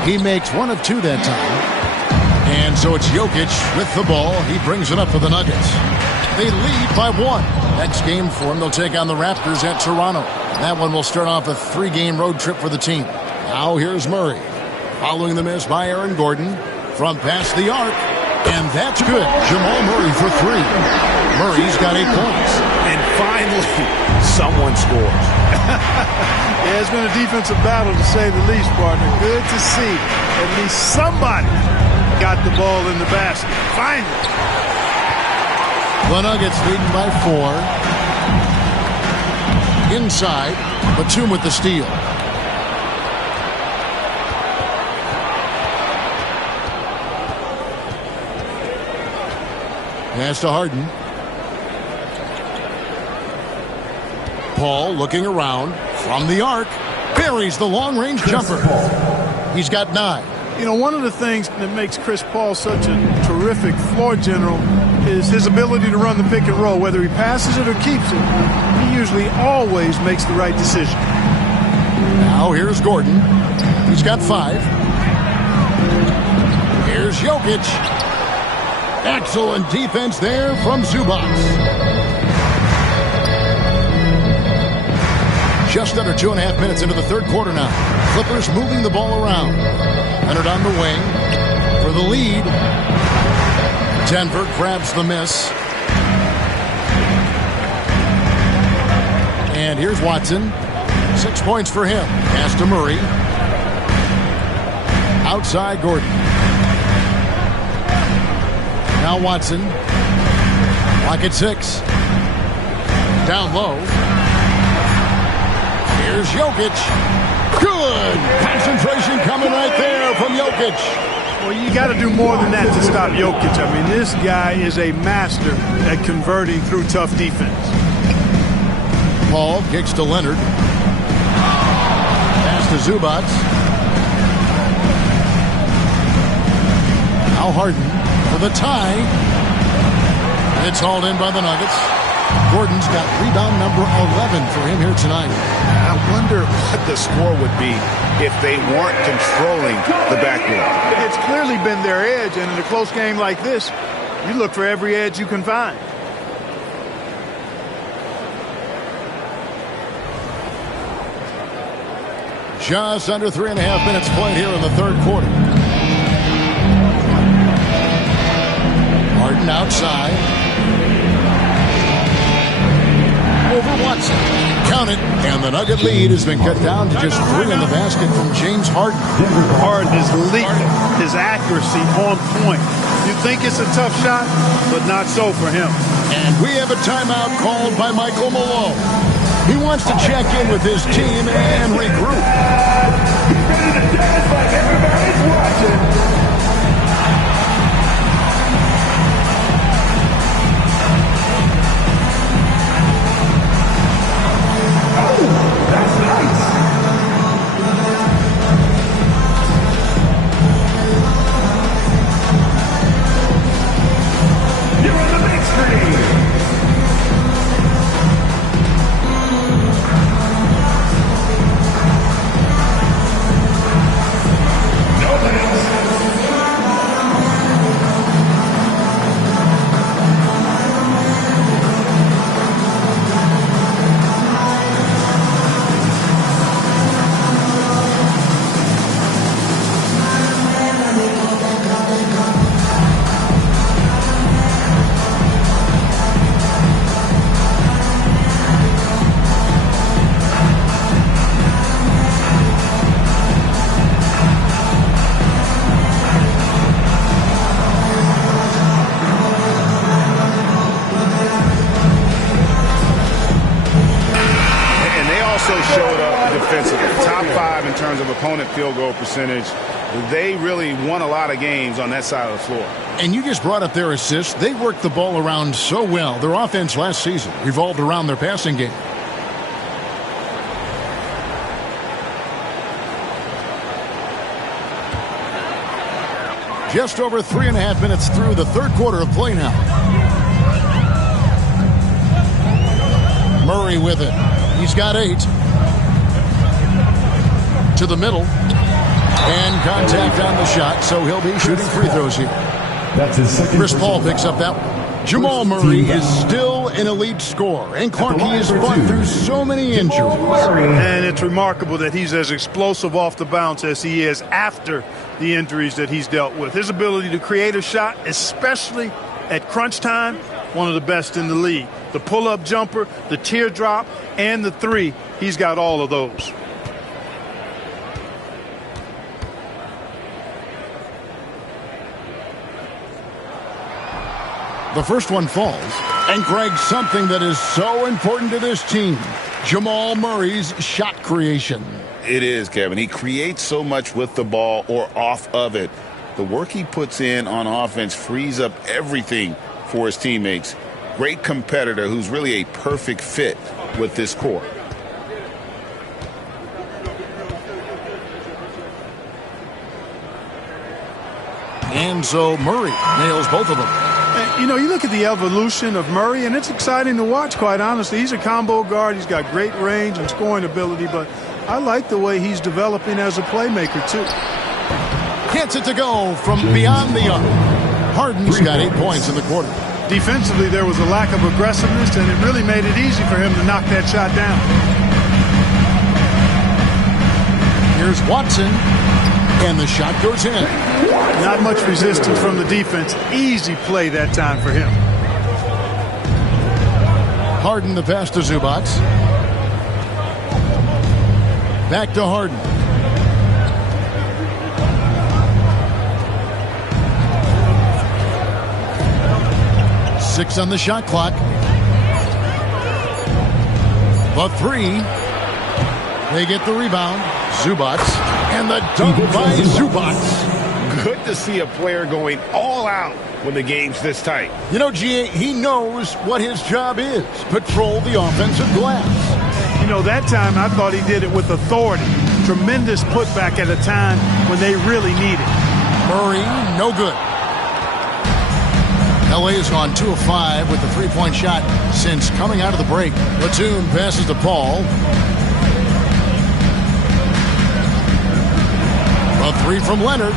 He makes one of two that time. And so it's Jokic with the ball. He brings it up for the Nuggets. They lead by 1. Next game for them, they'll take on the Raptors at Toronto. That one will start off a 3-game road trip for the team. Now here's Murray. Following the miss by Aaron Gordon. From past the arc. And that's good. Jamal Murray for 3. Murray's got 8 points. And finally, someone scores. Yeah, it's been a defensive battle to say the least, partner. Good to see at least somebody got the ball in the basket. Finally. The Nuggets leading by 4. Inside, Batum with the steal. Pass to Harden. Paul looking around from the arc. Buries the long-range jumper. He's got 9. You know, one of the things that makes Chris Paul such a terrific floor general is his ability to run the pick and roll. Whether he passes it or keeps it, he usually always makes the right decision. Now here's Gordon. He's got 5. Here's Jokic. Excellent defense there from Zubac. Just under 2.5 minutes into the third quarter now. Clippers moving the ball around. Leonard on the wing for the lead. Denver grabs the miss. And here's Watson. 6 points for him. Pass to Murray. Outside Gordon. Now Watson. Clock at 6. Down low. Here's Jokic. Good. Concentration coming right there from Jokic. Well, you got to do more than that to stop Jokic. I mean, this guy is a master at converting through tough defense. Paul kicks to Leonard. Pass to Zubac. Now Harden for the tie. It's hauled in by the Nuggets. Gordon's got rebound number 11 for him here tonight. I wonder what the score would be if they weren't controlling the backboard. It's clearly been their edge, and in a close game like this, you look for every edge you can find. Just under 3.5 minutes played here in the third quarter. Harden outside. Over Watson. Count it. And the Nugget lead has been cut down to just 3 in the basket from James Harden. Harden is lethal. His accuracy on point. You think it's a tough shot, but not so for him. And we have a timeout called by Michael Malone. He wants to check in with his team and regroup. Ready to dance like everybody's watching. Field goal percentage. They really won a lot of games on that side of the floor. And you just brought up their assists. They worked the ball around so well. Their offense last season revolved around their passing game. Just over 3.5 minutes through the third quarter of play now. Murray with it. He's got 8. To the middle. And contact on the shot, so he'll be shooting free throws here. That's his second. Chris Paul picks up that one. Jamal Murray is still an elite scorer, and Clark, he has fought through so many injuries. And it's remarkable that he's as explosive off the bounce as he is after the injuries that he's dealt with. His ability to create a shot, especially at crunch time, one of the best in the league. The pull-up jumper, the teardrop, and the three, he's got all of those. The first one falls. And Greg, something that is so important to this team, Jamal Murray's shot creation. It is, Kevin. He creates so much with the ball or off of it. The work he puts in on offense frees up everything for his teammates. Great competitor who's really a perfect fit with this core. And so Murray nails both of them. You know, you look at the evolution of Murray, and it's exciting to watch, quite honestly. He's a combo guard. He's got great range and scoring ability, but I like the way he's developing as a playmaker, too. Gets it to go from beyond the arc. Harden's got 8 points in the quarter. Defensively, there was a lack of aggressiveness, and it really made it easy for him to knock that shot down. Here's Watson, and the shot goes in. Not much resistance from the defense. Easy play that time for him. Harden the pass to Zubac. Back to Harden. Six on the shot clock. The three. They get the rebound. Zubac. And the dunk by Zubac. Good to see a player going all out when the game's this tight. You know, G.A., he knows what his job is. Patrol the offensive glass. You know, that time I thought he did it with authority. Tremendous putback at a time when they really need it. Murray, no good. L.A. has gone 2 of 5 with the three-point shot since coming out of the break. Batum passes to Paul. A three from Leonard.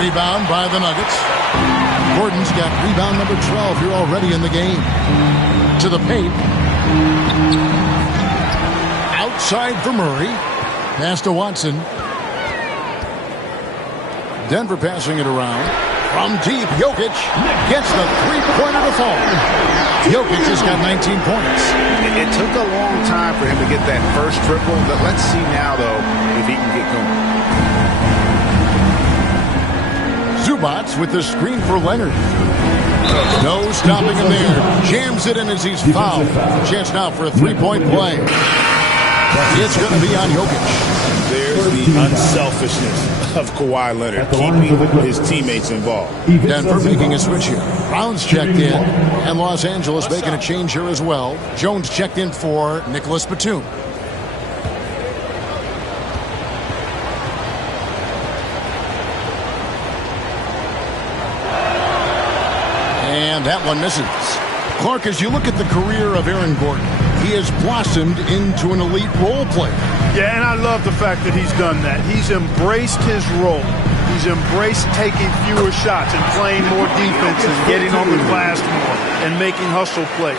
Rebound by the Nuggets. Gordon's got rebound number 12 here already in the game. To the paint. Outside for Murray. Pass to Watson. Denver passing it around. From deep, Jokic gets the three-pointer to fall. Jokic has got 19 points. It took a long time for him to get that first triple. But let's see now, though, if he can get going. Zubac with the screen for Leonard. No stopping him there. Jams it in as he's fouled. Chance now for a three-point play. It's going to be on Jokic. There's the unselfishness of Kawhi Leonard, keeping his teammates involved. Denver making a switch here. Brown's checked in, and Los Angeles making a change here as well. Jones checked in for Nicholas Batum. And that one misses. Clark, as you look at the career of Aaron Gordon, he has blossomed into an elite role player. Yeah, and I love the fact that he's done that. He's embraced his role. He's embraced taking fewer shots and playing more defense and getting on the glass more and making hustle plays.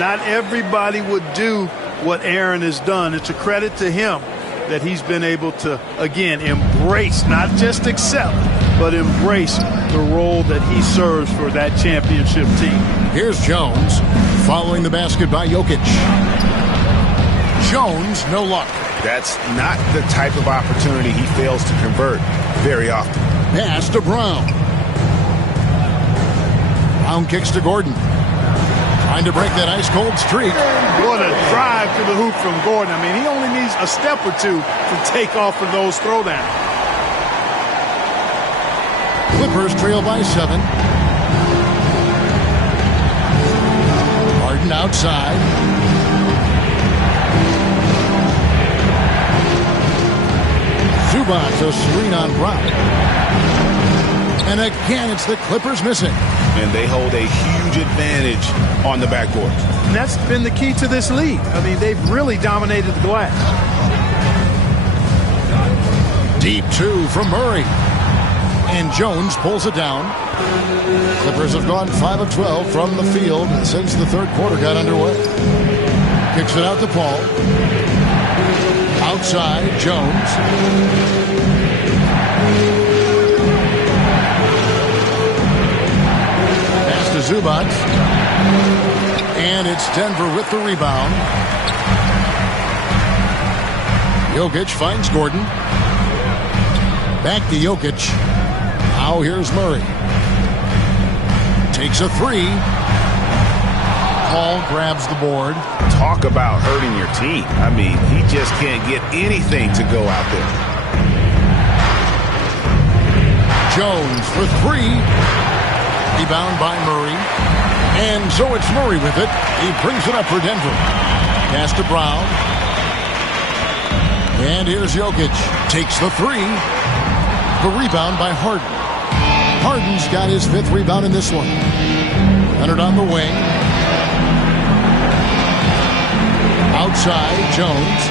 Not everybody would do what Aaron has done. It's a credit to him that he's been able to, again, embrace, not just accept, but embrace the role that he serves for that championship team. Here's Jones following the basket by Jokic. Jones, no luck. That's not the type of opportunity he fails to convert very often. Pass to Brown. Brown kicks to Gordon. Trying to break that ice-cold streak. What a drive to the hoop from Gordon. I mean, he only needs a step or two to take off of those throwdowns. Clippers trail by 7. Harden outside. Zubac, a screen on Brown. And again, it's the Clippers missing. And they hold a huge advantage on the backboard. And that's been the key to this league. I mean, they've really dominated the glass. Deep 2 from Murray. And Jones pulls it down. Clippers have gone 5 of 12 from the field since the third quarter got underway. Kicks it out to Paul. Outside, Jones. Pass to Zubac. And it's Denver with the rebound. Jokic finds Gordon. Back to Jokic. Now here's Murray. Takes a three. Paul grabs the board. Talk about hurting your team. I mean, he just can't get anything to go out there. Jones for three. Rebound by Murray. And so it's Murray with it. He brings it up for Denver. Pass to Brown. And here's Jokic. Takes the three. The rebound by Harden. Harden's got his 5th rebound in this one. Leonard on the wing. Outside, Jones.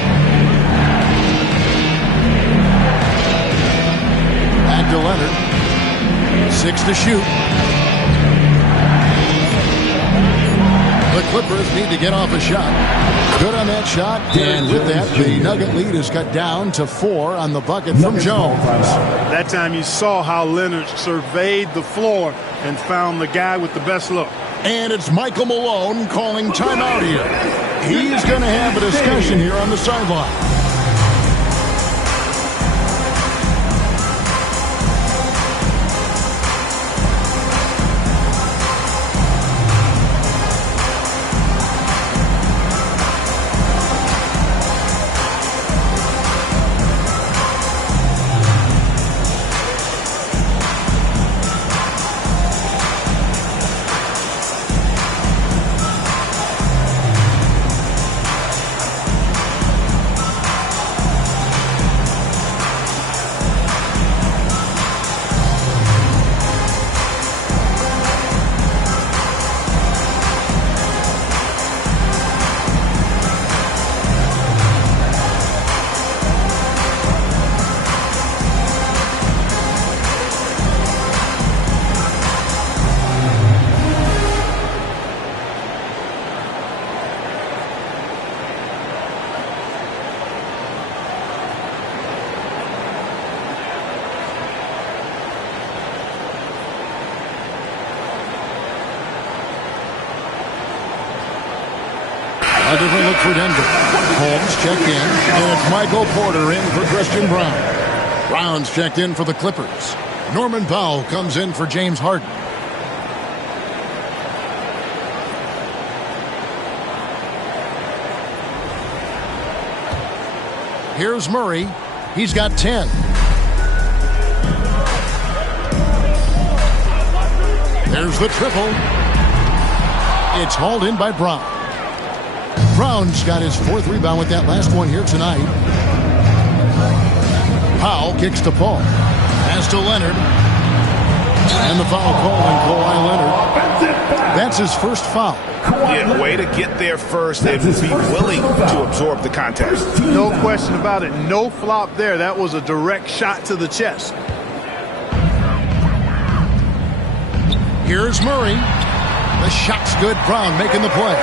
Back to Leonard. 6 to shoot. The Clippers need to get off a shot. Good on that shot. And with that, the Nugget lead is cut down to 4 on the bucket from Jones. That time you saw how Leonard surveyed the floor and found the guy with the best look. And it's Michael Malone calling timeout here. He's going to have a discussion here on the sideline. A different look for Denver. Holmes checked in, and it's Michael Porter in for Christian Brown. Brown's checked in for the Clippers. Norman Powell comes in for James Harden. Here's Murray. He's got 10. There's the triple. It's hauled in by Brown. Brown's got his 4th rebound with that last one here tonight. Powell kicks to Paul. Pass to Leonard. And the foul call on Kawhi Leonard. That's his first foul. Yeah, way to get there first and be willing to absorb the contact. No question about it. No flop there. That was a direct shot to the chest. Here's Murray. The shot's good. Brown making the play.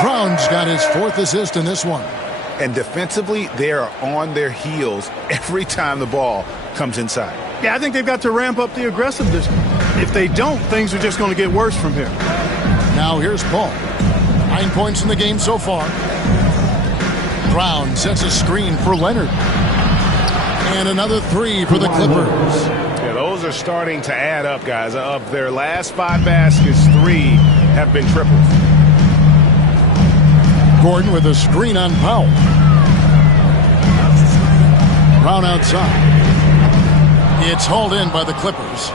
Brown's got his 4th assist in this one. And defensively, they are on their heels every time the ball comes inside. Yeah, I think they've got to ramp up the aggressiveness. If they don't, things are just going to get worse from here. Now here's Paul. 9 points in the game so far. Brown sets a screen for Leonard. And another 3 for the Clippers. Yeah, those are starting to add up, guys. Of their last 5 baskets, 3 have been triples. Gordon with a screen on Powell. Brown outside. It's hauled in by the Clippers.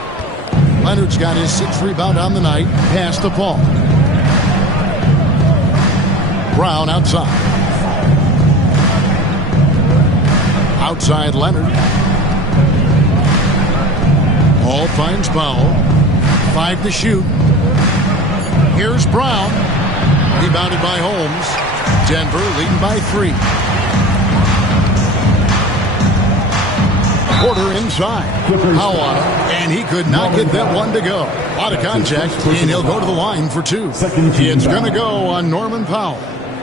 Leonard's got his 6th rebound on the night. Pass to Paul. Brown outside. Outside Leonard. Paul finds Powell. 5 to shoot. Here's Brown. Rebounded by Holmes. Denver leading by 3. Porter inside. Powell on him, and he could not get that one to go. A lot of contact, and he'll go to the line for 2. It's going to go on Norman Powell.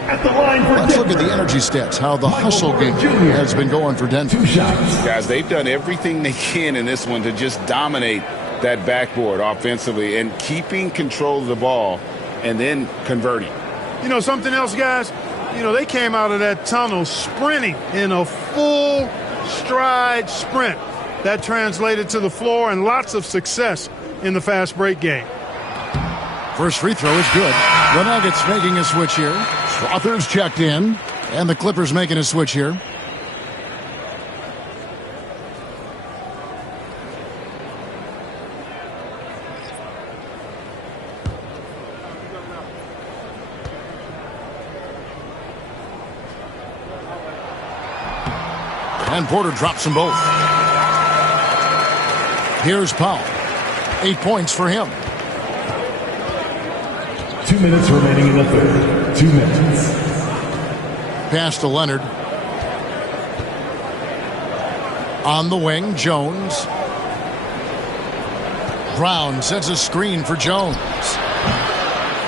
At the line for Let's look at the energy stats, how the hustle game has been going for Denver. 2 shots. Guys, they've done everything they can in this one to just dominate that backboard offensively and keeping control of the ball and then converting. You know something else, guys? You know, they came out of that tunnel sprinting in a full stride sprint. That translated to the floor and lots of success in the fast break game. First free throw is good. The Nuggets making a switch here. Strother's checked in, and the Clippers making a switch here. And Porter drops them both. Here's Powell. 8 points for him. 2 minutes remaining in the third. 2 minutes. Pass to Leonard. On the wing, Jones. Brown sets a screen for Jones.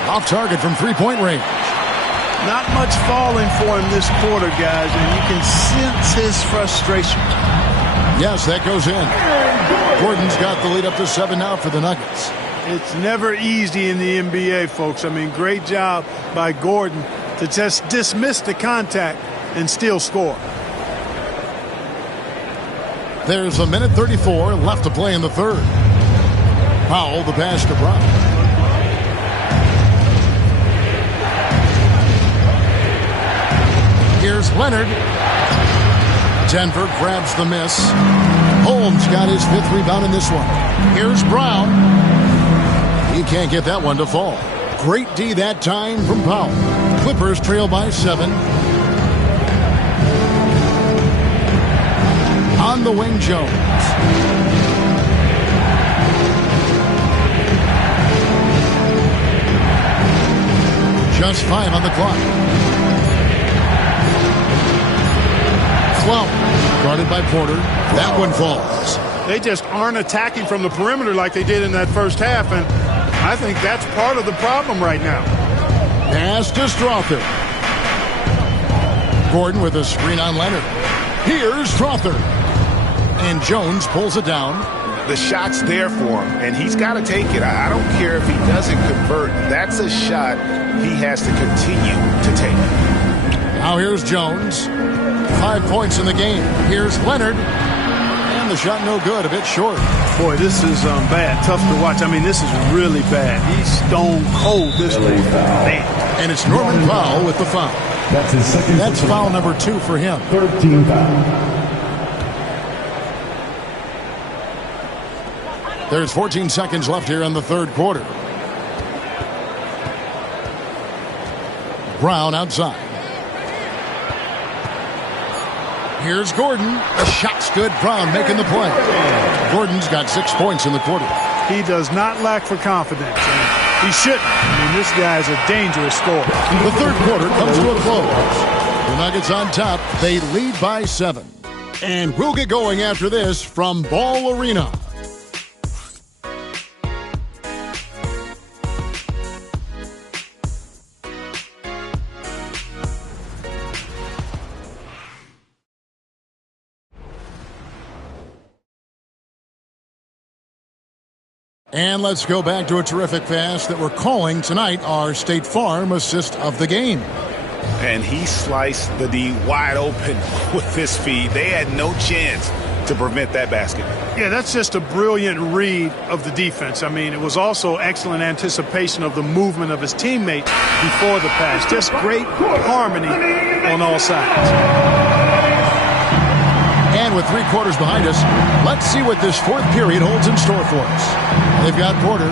Off target from three-point range. Not much falling for him this quarter, guys, and you can sense his frustration. Yes, that goes in. Gordon's got the lead up to 7 now for the Nuggets. It's never easy in the NBA, folks. I mean, great job by Gordon to just dismiss the contact and still score. There's 1:34 left to play in the third. Powell, the pass to Brown. Here's Leonard. Denver grabs the miss. Holmes got his 5th rebound in this one. Here's Brown. He can't get that one to fall. Great D that time from Powell. Clippers trail by 7. On the wing, Jones. Just 5 on the clock. 12. Guarded by Porter. That one falls. They just aren't attacking from the perimeter like they did in that first half, and I think that's part of the problem right now. Pass to Strother. Gordon with a screen on Leonard. Here's Strother. And Jones pulls it down. The shot's there for him, and he's got to take it. I don't care if he doesn't convert. That's a shot he has to continue to take. Now here's Jones. 5 points in the game. Here's Leonard. And the shot no good, a bit short. Boy, this is bad. Tough to watch. I mean, this is really bad. He's stone cold this game. And it's Norman Powell with the foul. That's his second. That's foul number 2 for him. 13 foul. There's 14 seconds left here in the third quarter. Brown outside. Here's Gordon. The shot's good. Brown making the play. Gordon's got 6 points in the quarter. He does not lack for confidence. And he shouldn't. I mean, this guy's a dangerous scorer. The third quarter comes to a close. The Nuggets on top. They lead by 7. And we'll get going after this from Ball Arena. And let's go back to a terrific pass that we're calling tonight our State Farm assist of the game. And he sliced the D wide open with his feet. They had no chance to prevent that basket. Yeah, that's just a brilliant read of the defense. I mean, it was also excellent anticipation of the movement of his teammates before the pass. Just great harmony on all sides. And with 3 quarters behind us, let's see what this fourth period holds in store for us. They've got Porter.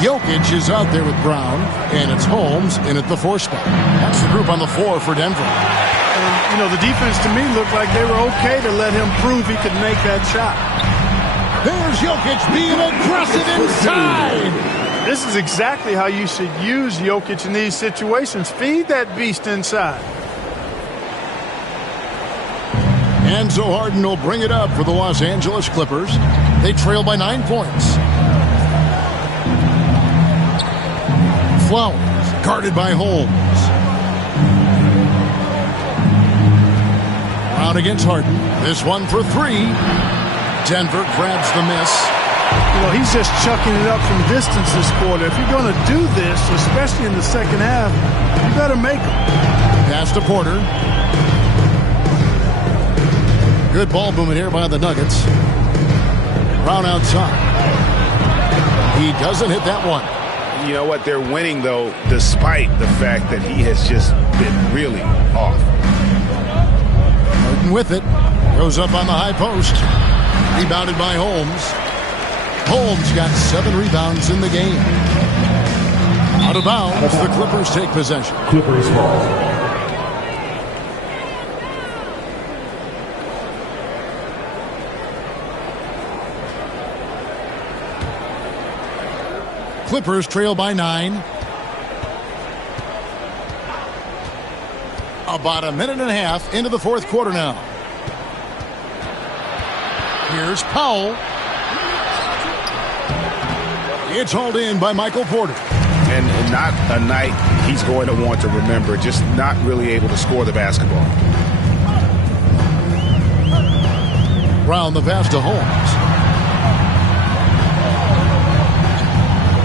Jokic is out there with Brown, and it's Holmes in at the 4 spot. That's the group on the floor for Denver. And, you know, the defense to me looked like they were okay to let him prove he could make that shot. There's Jokic being aggressive inside. This is exactly how you should use Jokic in these situations. Feed that beast inside. And so Harden will bring it up for the Los Angeles Clippers. They trail by 9 points. Flowers, guarded by Holmes. Brown against Harden. This one for 3. Denver grabs the miss. You know, he's just chucking it up from distance this quarter. If you're going to do this, especially in the second half, you better make them. Pass to Porter. Good ball movement here by the Nuggets. Brown outside. He doesn't hit that one. You know what? They're winning, though, despite the fact that he has just been really off. Harden with it. Goes up on the high post. Rebounded by Holmes. Holmes got 7 rebounds in the game. Out of bounds, the Clippers take possession. Clippers ball. Clippers trail by 9. About a minute and a half into the fourth quarter now. Here's Powell. It's hauled in by Michael Porter. And not a night he's going to want to remember, just not really able to score the basketball. Brown the pass to Holmes.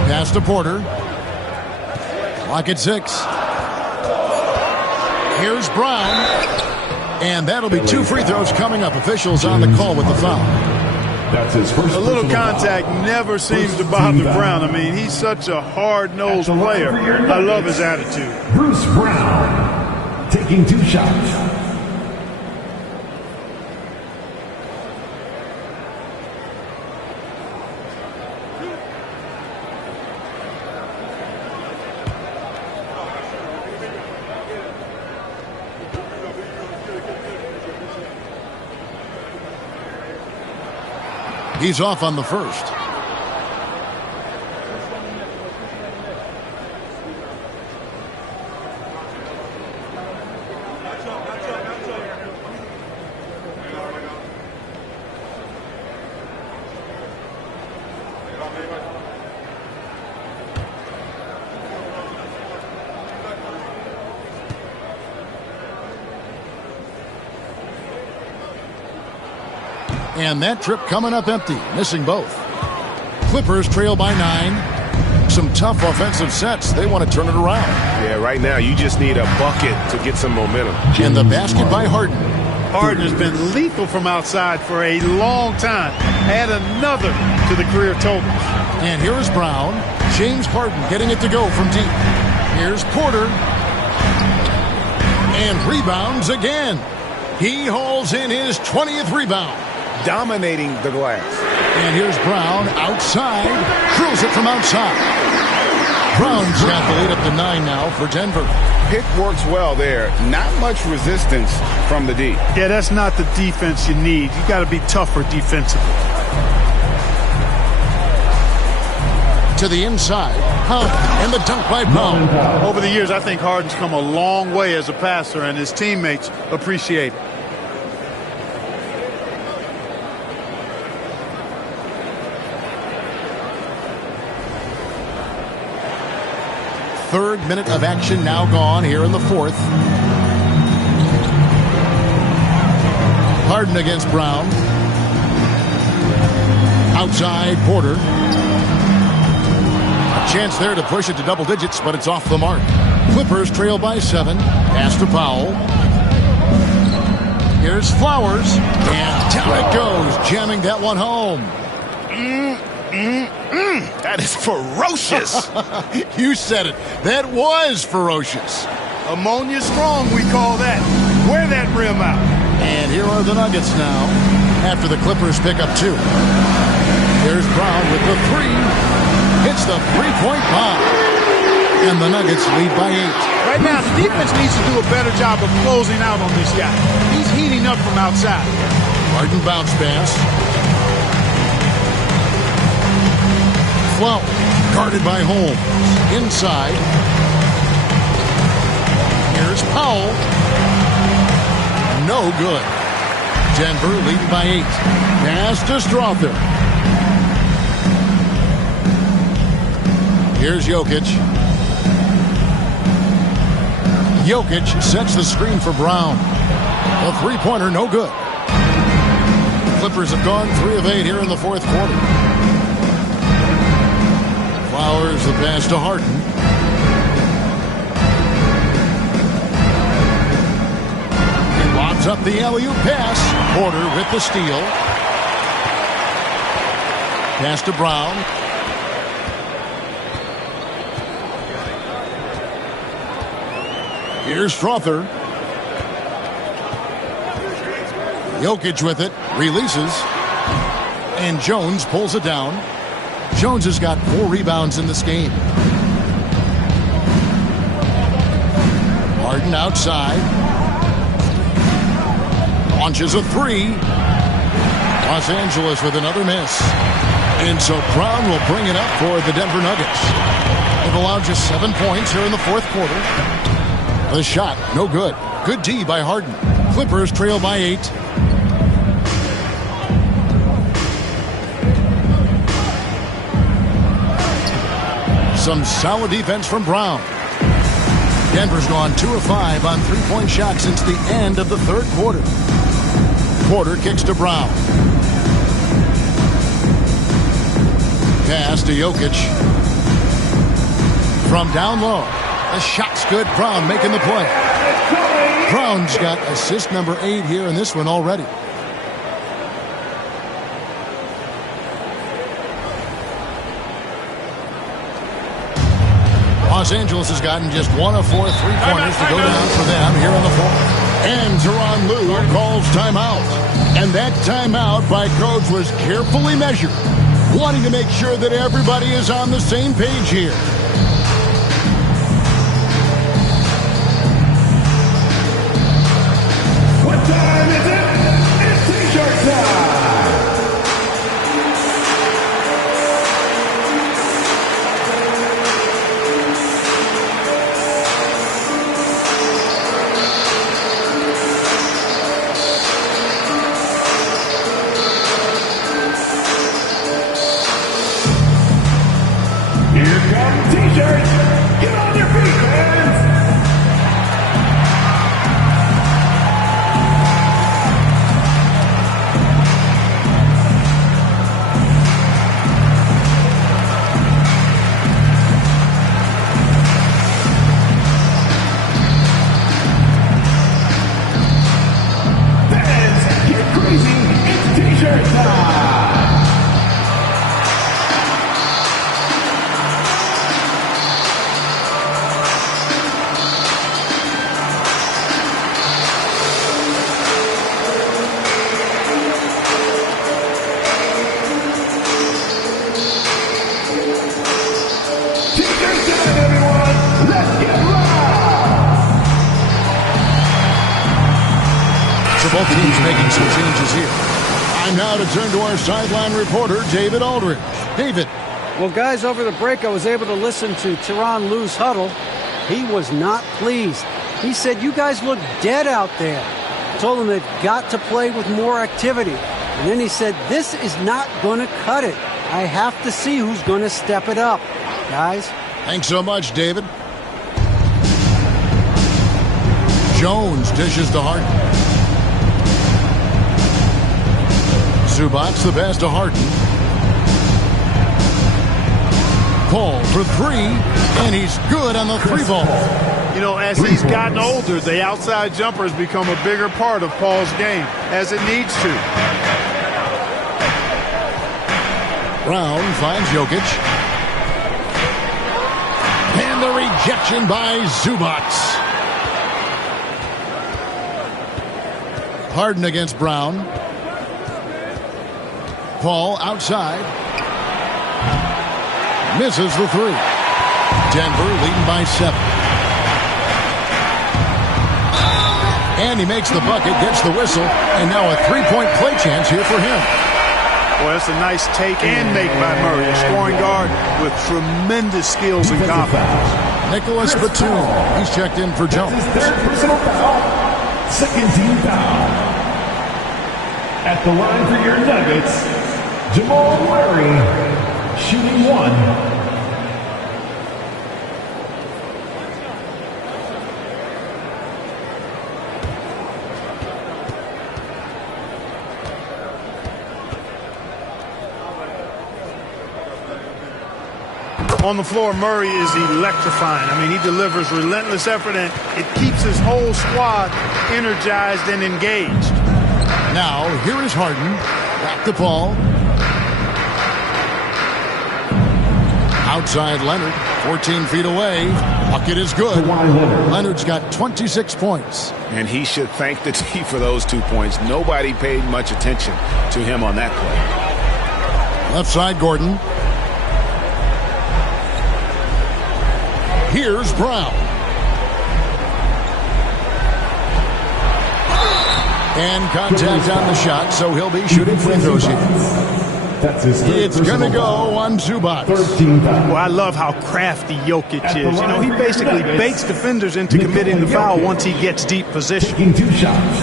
Pass to Porter. Clock at 6. Here's Brown. And that'll be 2 free throws coming up. Officials on the call with the foul. That's his first. A little contact never seems to bother Brown. I mean, he's such a hard-nosed player. I love his attitude. Bruce Brown taking 2 shots. He's off on the first. And that trip coming up empty, missing both. Clippers trail by 9. Some tough offensive sets. They want to turn it around. Yeah, right now you just need a bucket to get some momentum. And the basket by Harden. Harden has been lethal from outside for a long time. Add another to the career totals. And here is Brown. James Harden getting it to go from deep. Here's Porter. And rebounds again. He hauls in his 20th rebound. Dominating the glass. And here's Brown outside. Drills it from outside. Brown's got the lead up to 9 now for Denver. Pick works well there. Not much resistance from the D. Yeah, that's not the defense you need. You got to be tougher defensively. To the inside. And the dunk by Brown. Over the years, I think Harden's come a long way as a passer, and his teammates appreciate it. Third minute of action now gone here in the fourth. Harden against Brown. Outside Porter. A chance there to push it to double digits, but it's off the mark. Clippers trail by 7. Pass to Powell. Here's Flowers. And down it goes, jamming that one home. That is ferocious. You said it. That was ferocious. Ammonia strong, we call that. Wear that rim out. And here are the Nuggets now after the Clippers pick up 2. There's Brown with the 3. Hits the three-point bomb. And the Nuggets lead by 8. Right now, the defense needs to do a better job of closing out on this guy. He's heating up from outside. Harden bounce pass. Flowers, guarded by Holmes. Inside. Here's Powell. No good. Denver leading by 8. Pass to Strother. Here's Jokic. Jokic sets the screen for Brown. A three-pointer, no good. Clippers have gone 3 of 8 here in the fourth quarter. Flowers the pass to Harden. He lobs up the alley-oop pass. Porter with the steal. Pass to Brown. Here's Strother. Jokic with it. Releases. And Jones pulls it down. Jones has got 4 rebounds in this game. Harden outside. Launches a 3. Los Angeles with another miss. And so Brown will bring it up for the Denver Nuggets. They've allowed just 7 points here in the fourth quarter. The shot, no good. Good D by Harden. Clippers trail by 8. Some solid defense from Brown. Denver's gone 2 of 5 on 3-point shots since the end of the third quarter. Porter kicks to Brown. Pass to Jokic. From down low. The shot's good. Brown making the play. Brown's got assist number 8 here in this one already. Los Angeles has gotten just 1 of 4 3-pointers to go down for them here in the fourth. And Tyronn Lue calls timeout. And that timeout by Coach was carefully measured, wanting to make sure that everybody is on the same page here. What time is it? It's T-shirt time! Here come T-shirts! Get on your feet, fans! Fans, get crazy! It's T-shirt time! T-shirt time, everyone! Let's get loud! So both teams making some changes here. Time now to turn to our sideline reporter, David Aldridge. David. Well, guys, over the break, I was able to listen to Tyronn Lue's huddle. He was not pleased. He said, you guys look dead out there. Told them they've got to play with more activity. And then he said, this is not going to cut it. I have to see who's going to step it up. Guys. Thanks so much, David. Jones dishes to Harden. Zubac the pass to Harden. Paul for 3, and he's good on the 3-ball. You know, as he's gotten older, the outside jumper has become a bigger part of Paul's game, as it needs to. Brown finds Jokic. And the rejection by Zubac. Harden against Brown. Paul outside. Misses the 3. Denver leading by 7. And he makes the bucket, gets the whistle, and now a 3-point play chance here for him. Well, that's a nice take and make by Murray, a scoring guard with tremendous skills and confidence. Nicholas Batum, he's checked in for Jones. This is their personal foul. Second team foul. At the line for your Nuggets, Jamal Murray, shooting 1. On the floor, Murray is electrifying. I mean, he delivers relentless effort, and it keeps his whole squad energized and engaged. Now, here is Harden. Back to Paul. Outside Leonard, 14 feet away. Bucket is good. Leonard's got 26 points. And he should thank the team for those 2 points. Nobody paid much attention to him on that play. Left side, Gordon. Here's Brown. And contact on the shot, so he'll be shooting free throws here. It's going to go on Zubac. Well, I love how crafty Jokic is. You know, he basically baits defenders into committing the foul once he gets deep position. 2 shots.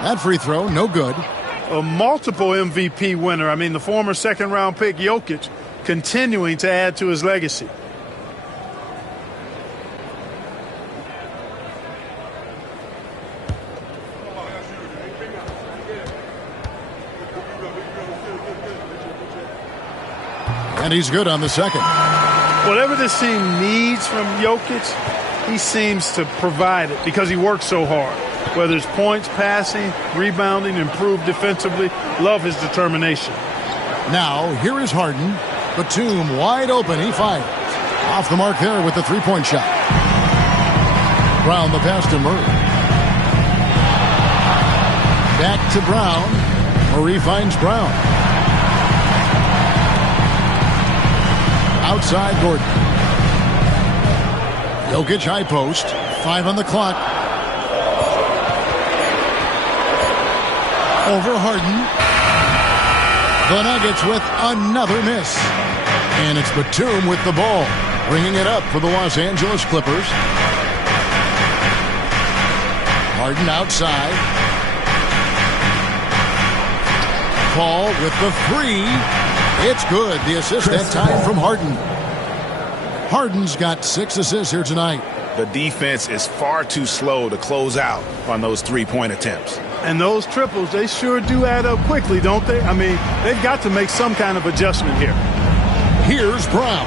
That free throw, no good. A multiple MVP winner. I mean, the former second-round pick Jokic continuing to add to his legacy. And he's good on the second. Whatever this team needs from Jokic, he seems to provide it because he works so hard. Whether it's points, passing, rebounding, improved defensively, love his determination. Now, here is Harden. Batum wide open. He fires. Off the mark there with the three-point shot. Brown the pass to Murray. Back to Brown. Murray finds Brown. Outside Gordon. Jokic high post. 5 on the clock. Over Harden. The Nuggets with another miss. And it's Batum with the ball, bringing it up for the Los Angeles Clippers. Harden outside. Paul with the three. It's good. The assist that time from Harden. Harden's got 6 assists here tonight. The defense is far too slow to close out on those three-point attempts. And those triples, they sure do add up quickly, don't they? I mean, they've got to make some kind of adjustment here. Here's Brown.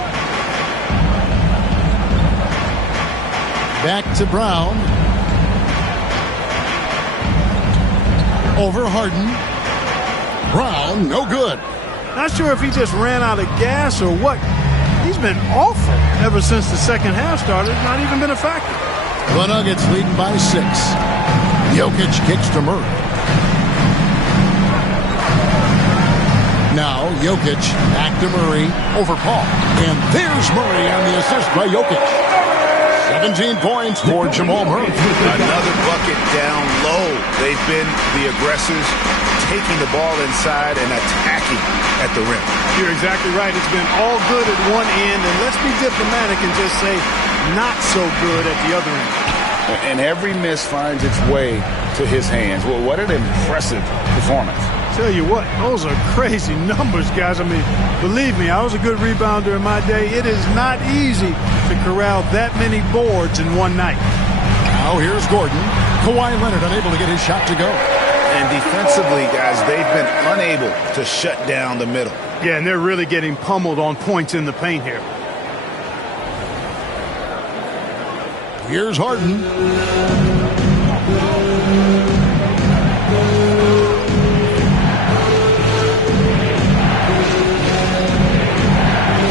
Back to Brown. Over Harden. Brown, no good. Not sure if he just ran out of gas or what. He's been awful ever since the second half started. Not even been a factor. The Nuggets leading by 6. Jokic kicks to Murray. Now Jokic back to Murray over Paul. And there's Murray on the assist by Jokic. 17 points for Jamal Murray. Another bucket down low. They've been the aggressors, taking the ball inside and attacking at the rim. You're exactly right. It's been all good at one end, and let's be diplomatic and just say not so good at the other end. And every miss finds its way to his hands. Well, what an impressive performance. Tell you what, those are crazy numbers, guys. I mean, believe me, I was a good rebounder in my day. It is not easy to corral that many boards in one night. Now here's Gordon. Kawhi Leonard unable to get his shot to go. And defensively, guys, they've been unable to shut down the middle. Yeah, and they're really getting pummeled on points in the paint here. Here's Harden.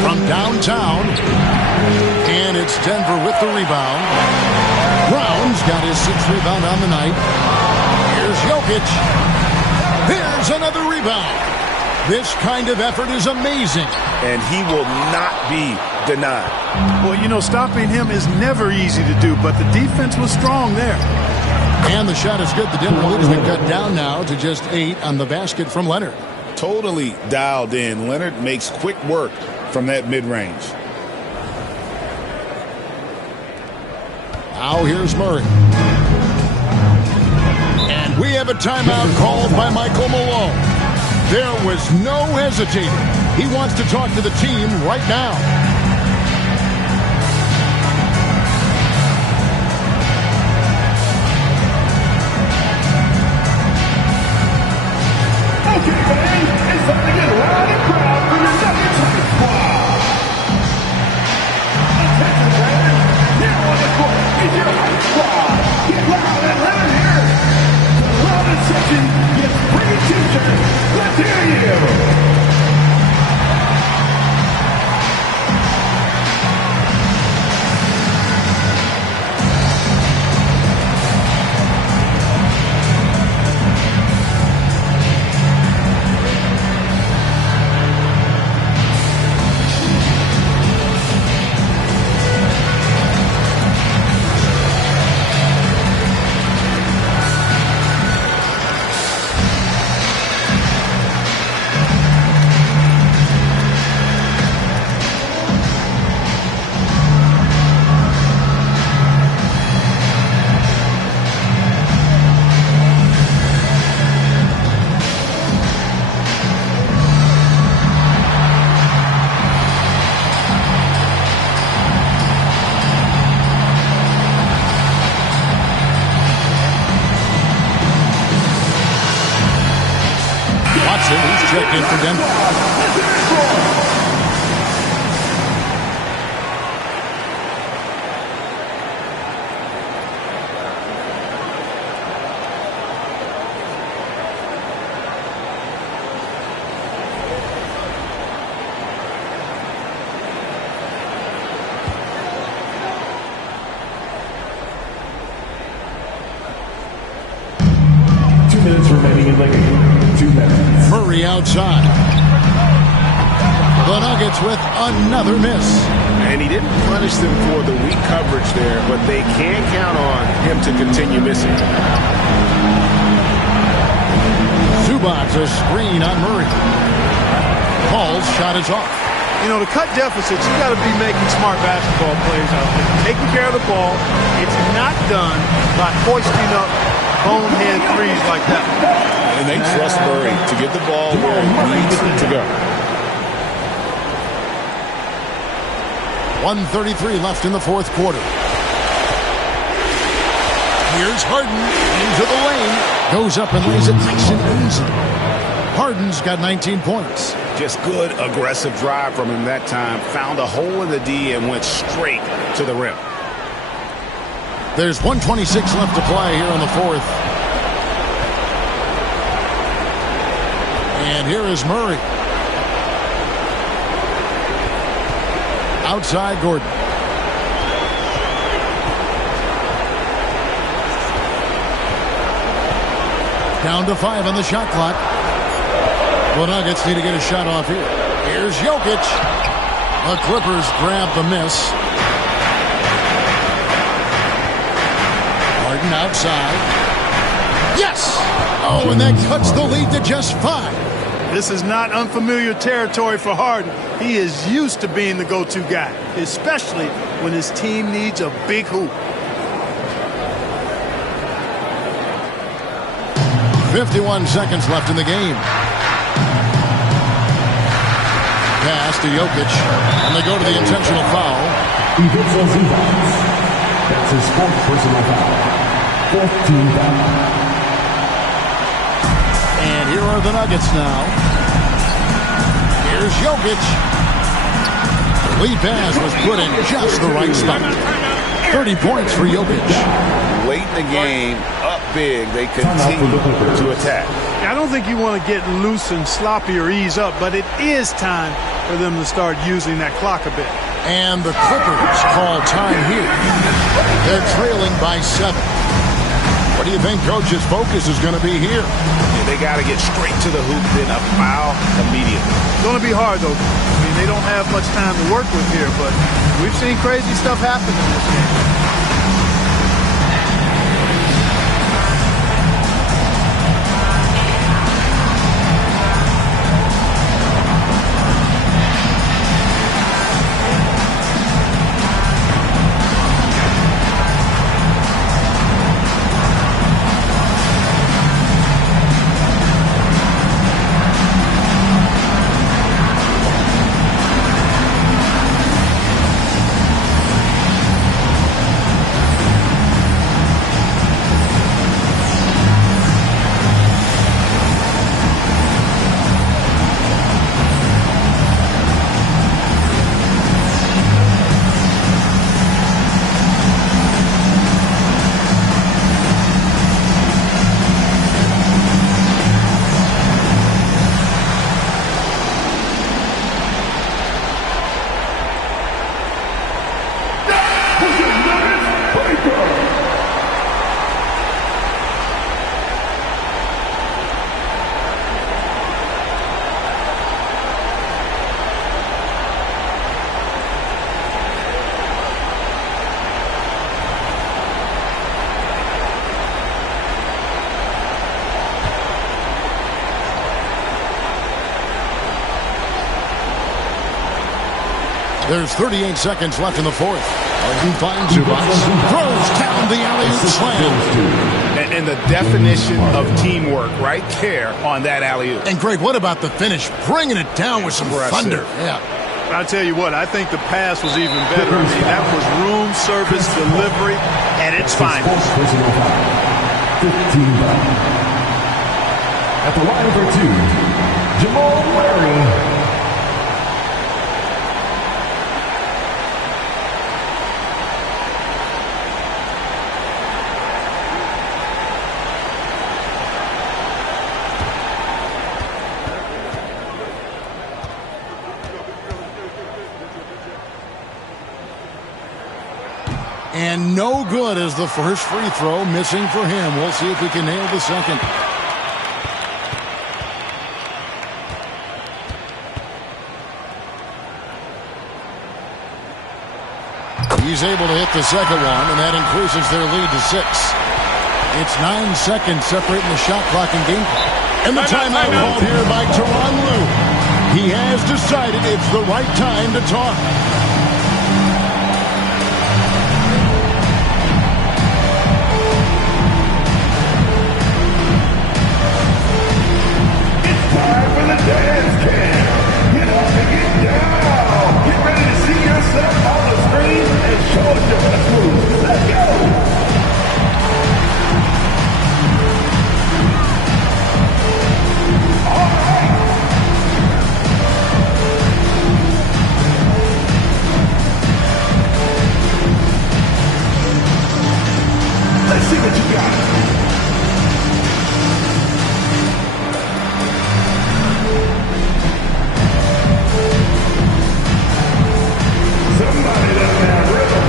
From downtown. And it's Denver with the rebound. Brown's got his 6th rebound on the night. Here's Jokic. Here's another rebound. This kind of effort is amazing. And he will not be denied. Well, you know, stopping him is never easy to do, but the defense was strong there. And the shot is good. The Denver lead has been cut down now to just 8 on the basket from Leonard. totally dialed in. Leonard makes quick work from that mid-range. Now here's Murray. And we have a timeout called by Michael Malone. There was no hesitating. He wants to talk to the team right now. Okay, man, it's time to get loud and proud for your Nuggets High Squad. Attention, fans. Now on the court is your High Squad. Get loud and let it hear. The loudest section gets free t-shirts. Let's hear you. He's checked in for Denver. Murray outside. The Nuggets with another miss. And he didn't punish them for the weak coverage there, but they can count on him to continue missing. Zubac a screen on Murray. Paul's shot is off. You know, to cut deficits, you got to be making smart basketball plays out there. Taking care of the ball. It's not done by hoisting up bonehead threes like that. And they trust Murray to get the ball where it needs to go. 1:33 left in the fourth quarter. Here's Harden into the lane. Goes up and lays it nice and easy. Harden's got 19 points. Just good aggressive drive from him that time. Found a hole in the D and went straight to the rim. There's 1:26 left to play here in the fourth. And here is Murray. Outside Gordon. Down to 5 on the shot clock. The Nuggets need to get a shot off here. Here's Jokic. The Clippers grab the miss. Harden outside. Yes! Oh, and that cuts the lead to just 5. This is not unfamiliar territory for Harden. He is used to being the go-to guy, especially when his team needs a big hoop. 51 seconds left in the game. Pass to Jokic, and they go to the intentional foul. That's his 4th personal foul. 4th team foul. And here are the Nuggets now. Here's Jokic. The lead pass was put in just the right spot. 30 points for Jokic. Late in the game, up big, they continue to attack. I don't think you want to get loose and sloppy or ease up, but it is time for them to start using that clock a bit. And the Clippers call time here. They're trailing by 7. What do you think Coach's focus is going to be here? They got to get straight to the hoop, then a foul immediately. It's going to be hard, though. I mean, they don't have much time to work with here, but we've seen crazy stuff happen in this game. There's 38 seconds left in the fourth. Harden finds Zubac. Throws down the alley-oop slam. And the definition of teamwork right there on that alley-oop. And, Greg, what about the finish? Bringing it down with some thunder. Yeah. I'll tell you what, I think the pass was even better. I mean, that was room service delivery at its finest. 15 at the line for two, Jamal Murray. And no good as the first free throw, missing for him. We'll see if we can nail the second. He's able to hit the second one, and that increases their lead to 6. It's 9 seconds separating the shot clock and game clock. And the timeout called here by Tyronn Lue. He has decided it's the right time to talk. Dance cam. Get up and get down. Get ready to see yourself on the screen and show us your best moves. Let's go. All right. Let's see what you got. Somebody doesn't have rhythm.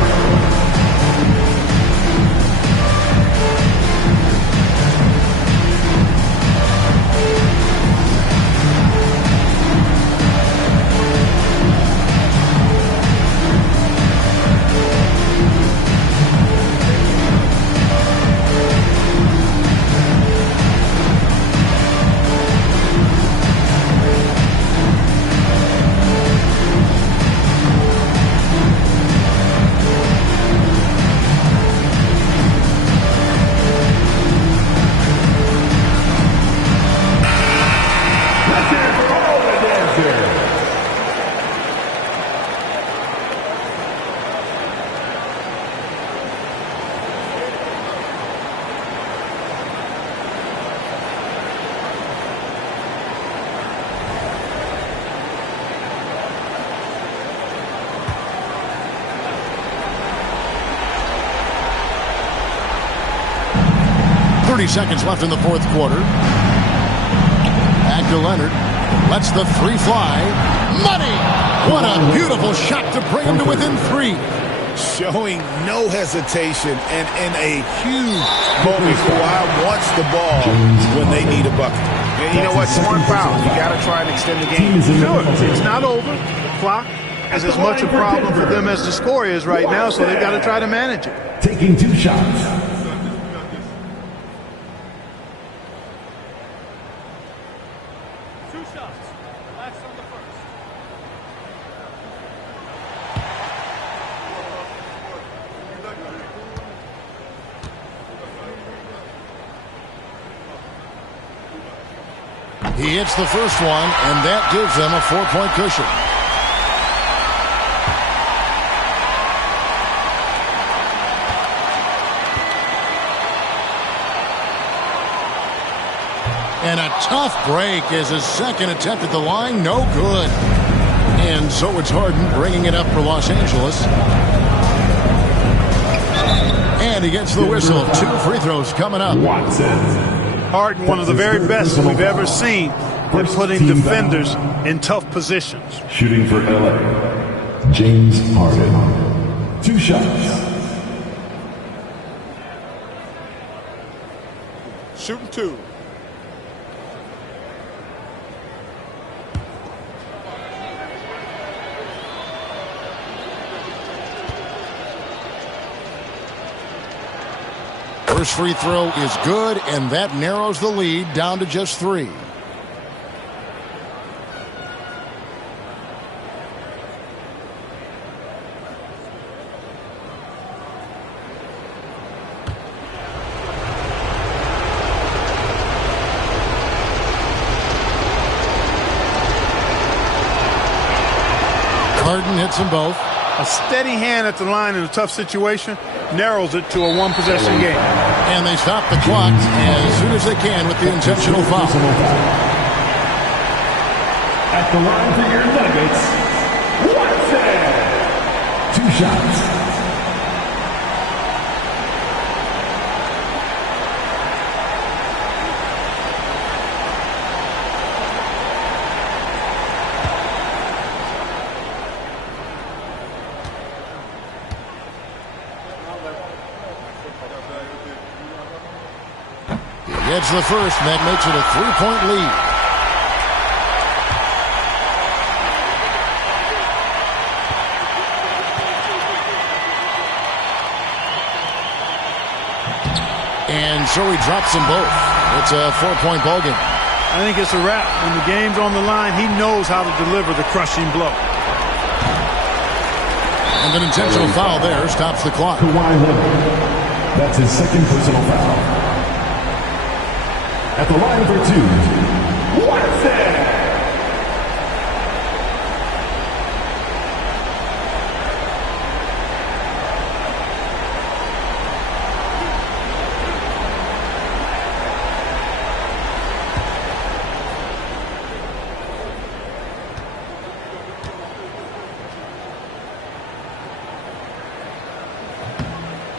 Seconds left in the fourth quarter. Back to Leonard. Lets the three fly. Money! What a beautiful shot to bring him to within 3. Showing no hesitation and in a huge moment. Kawhi wants the ball when they need a bucket. And you know what? Smart foul. You got to try and extend the game. Sure. It's not over. The clock is as much a problem for them as the score is right now, so they've got to try to manage it. Taking 2 shots. He hits the first one, and that gives them a 4-point cushion. And a tough break as his second attempt at the line, no good. And so it's Harden bringing it up for Los Angeles. And he gets the whistle. 2 free throws coming up. Harden, one of the very best we've ever seen in putting defenders in tough positions. Shooting for LA, James Harden. 2 shots. shooting 2. First free throw is good, and that narrows the lead down to just 3. Harden hits them both. A steady hand at the line in a tough situation narrows it to a one-possession game. And they stop the clock as soon as they can with the intentional foul. At the line for your Nuggets, Watson. 2 shots. Gets the first, and that makes it a 3-point lead. And so he drops them both. It's a 4-point ball game. I think it's a wrap. When the game's on the line, he knows how to deliver the crushing blow. And an intentional foul there stops the clock. Kawhi Leonard. That's his second personal foul. At the line for 2, Watson.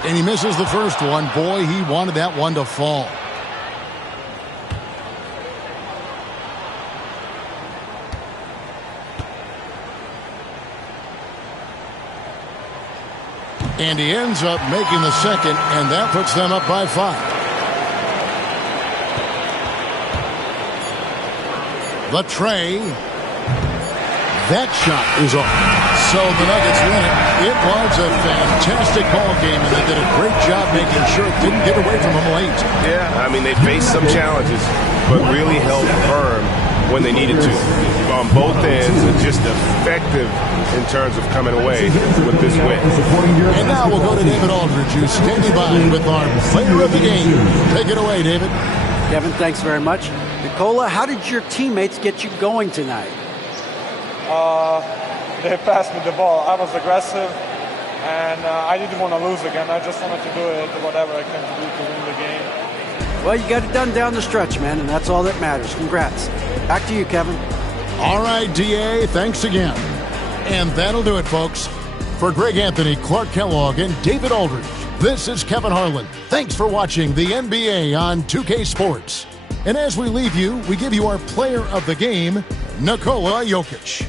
And he misses the first one. Boy, he wanted that one to fall. And he ends up making the second, and that puts them up by 5. The tray. That shot is off. So the Nuggets win it. It was a fantastic ball game, and they did a great job making sure it didn't get away from them late. Yeah, I mean, they faced some challenges, but really held firm when they needed to. On both ends, and just effective in terms of coming away with this win. And now we'll go to David Aldridge, who's standing by with our player of the game. Take it away, David. Kevin, thanks very much. Nikola, how did your teammates get you going tonight? They passed me the ball. I was aggressive, and I didn't want to lose again. I just wanted to do it, whatever I can do to win the game. Well, you got it done down the stretch, man, and that's all that matters. Congrats. Back to you, Kevin. All right, DA, thanks again. And that'll do it, folks. For Greg Anthony, Clark Kellogg, and David Aldridge, this is Kevin Harlan. Thanks for watching the NBA on 2K Sports. And as we leave you, we give you our player of the game, Nikola Jokic.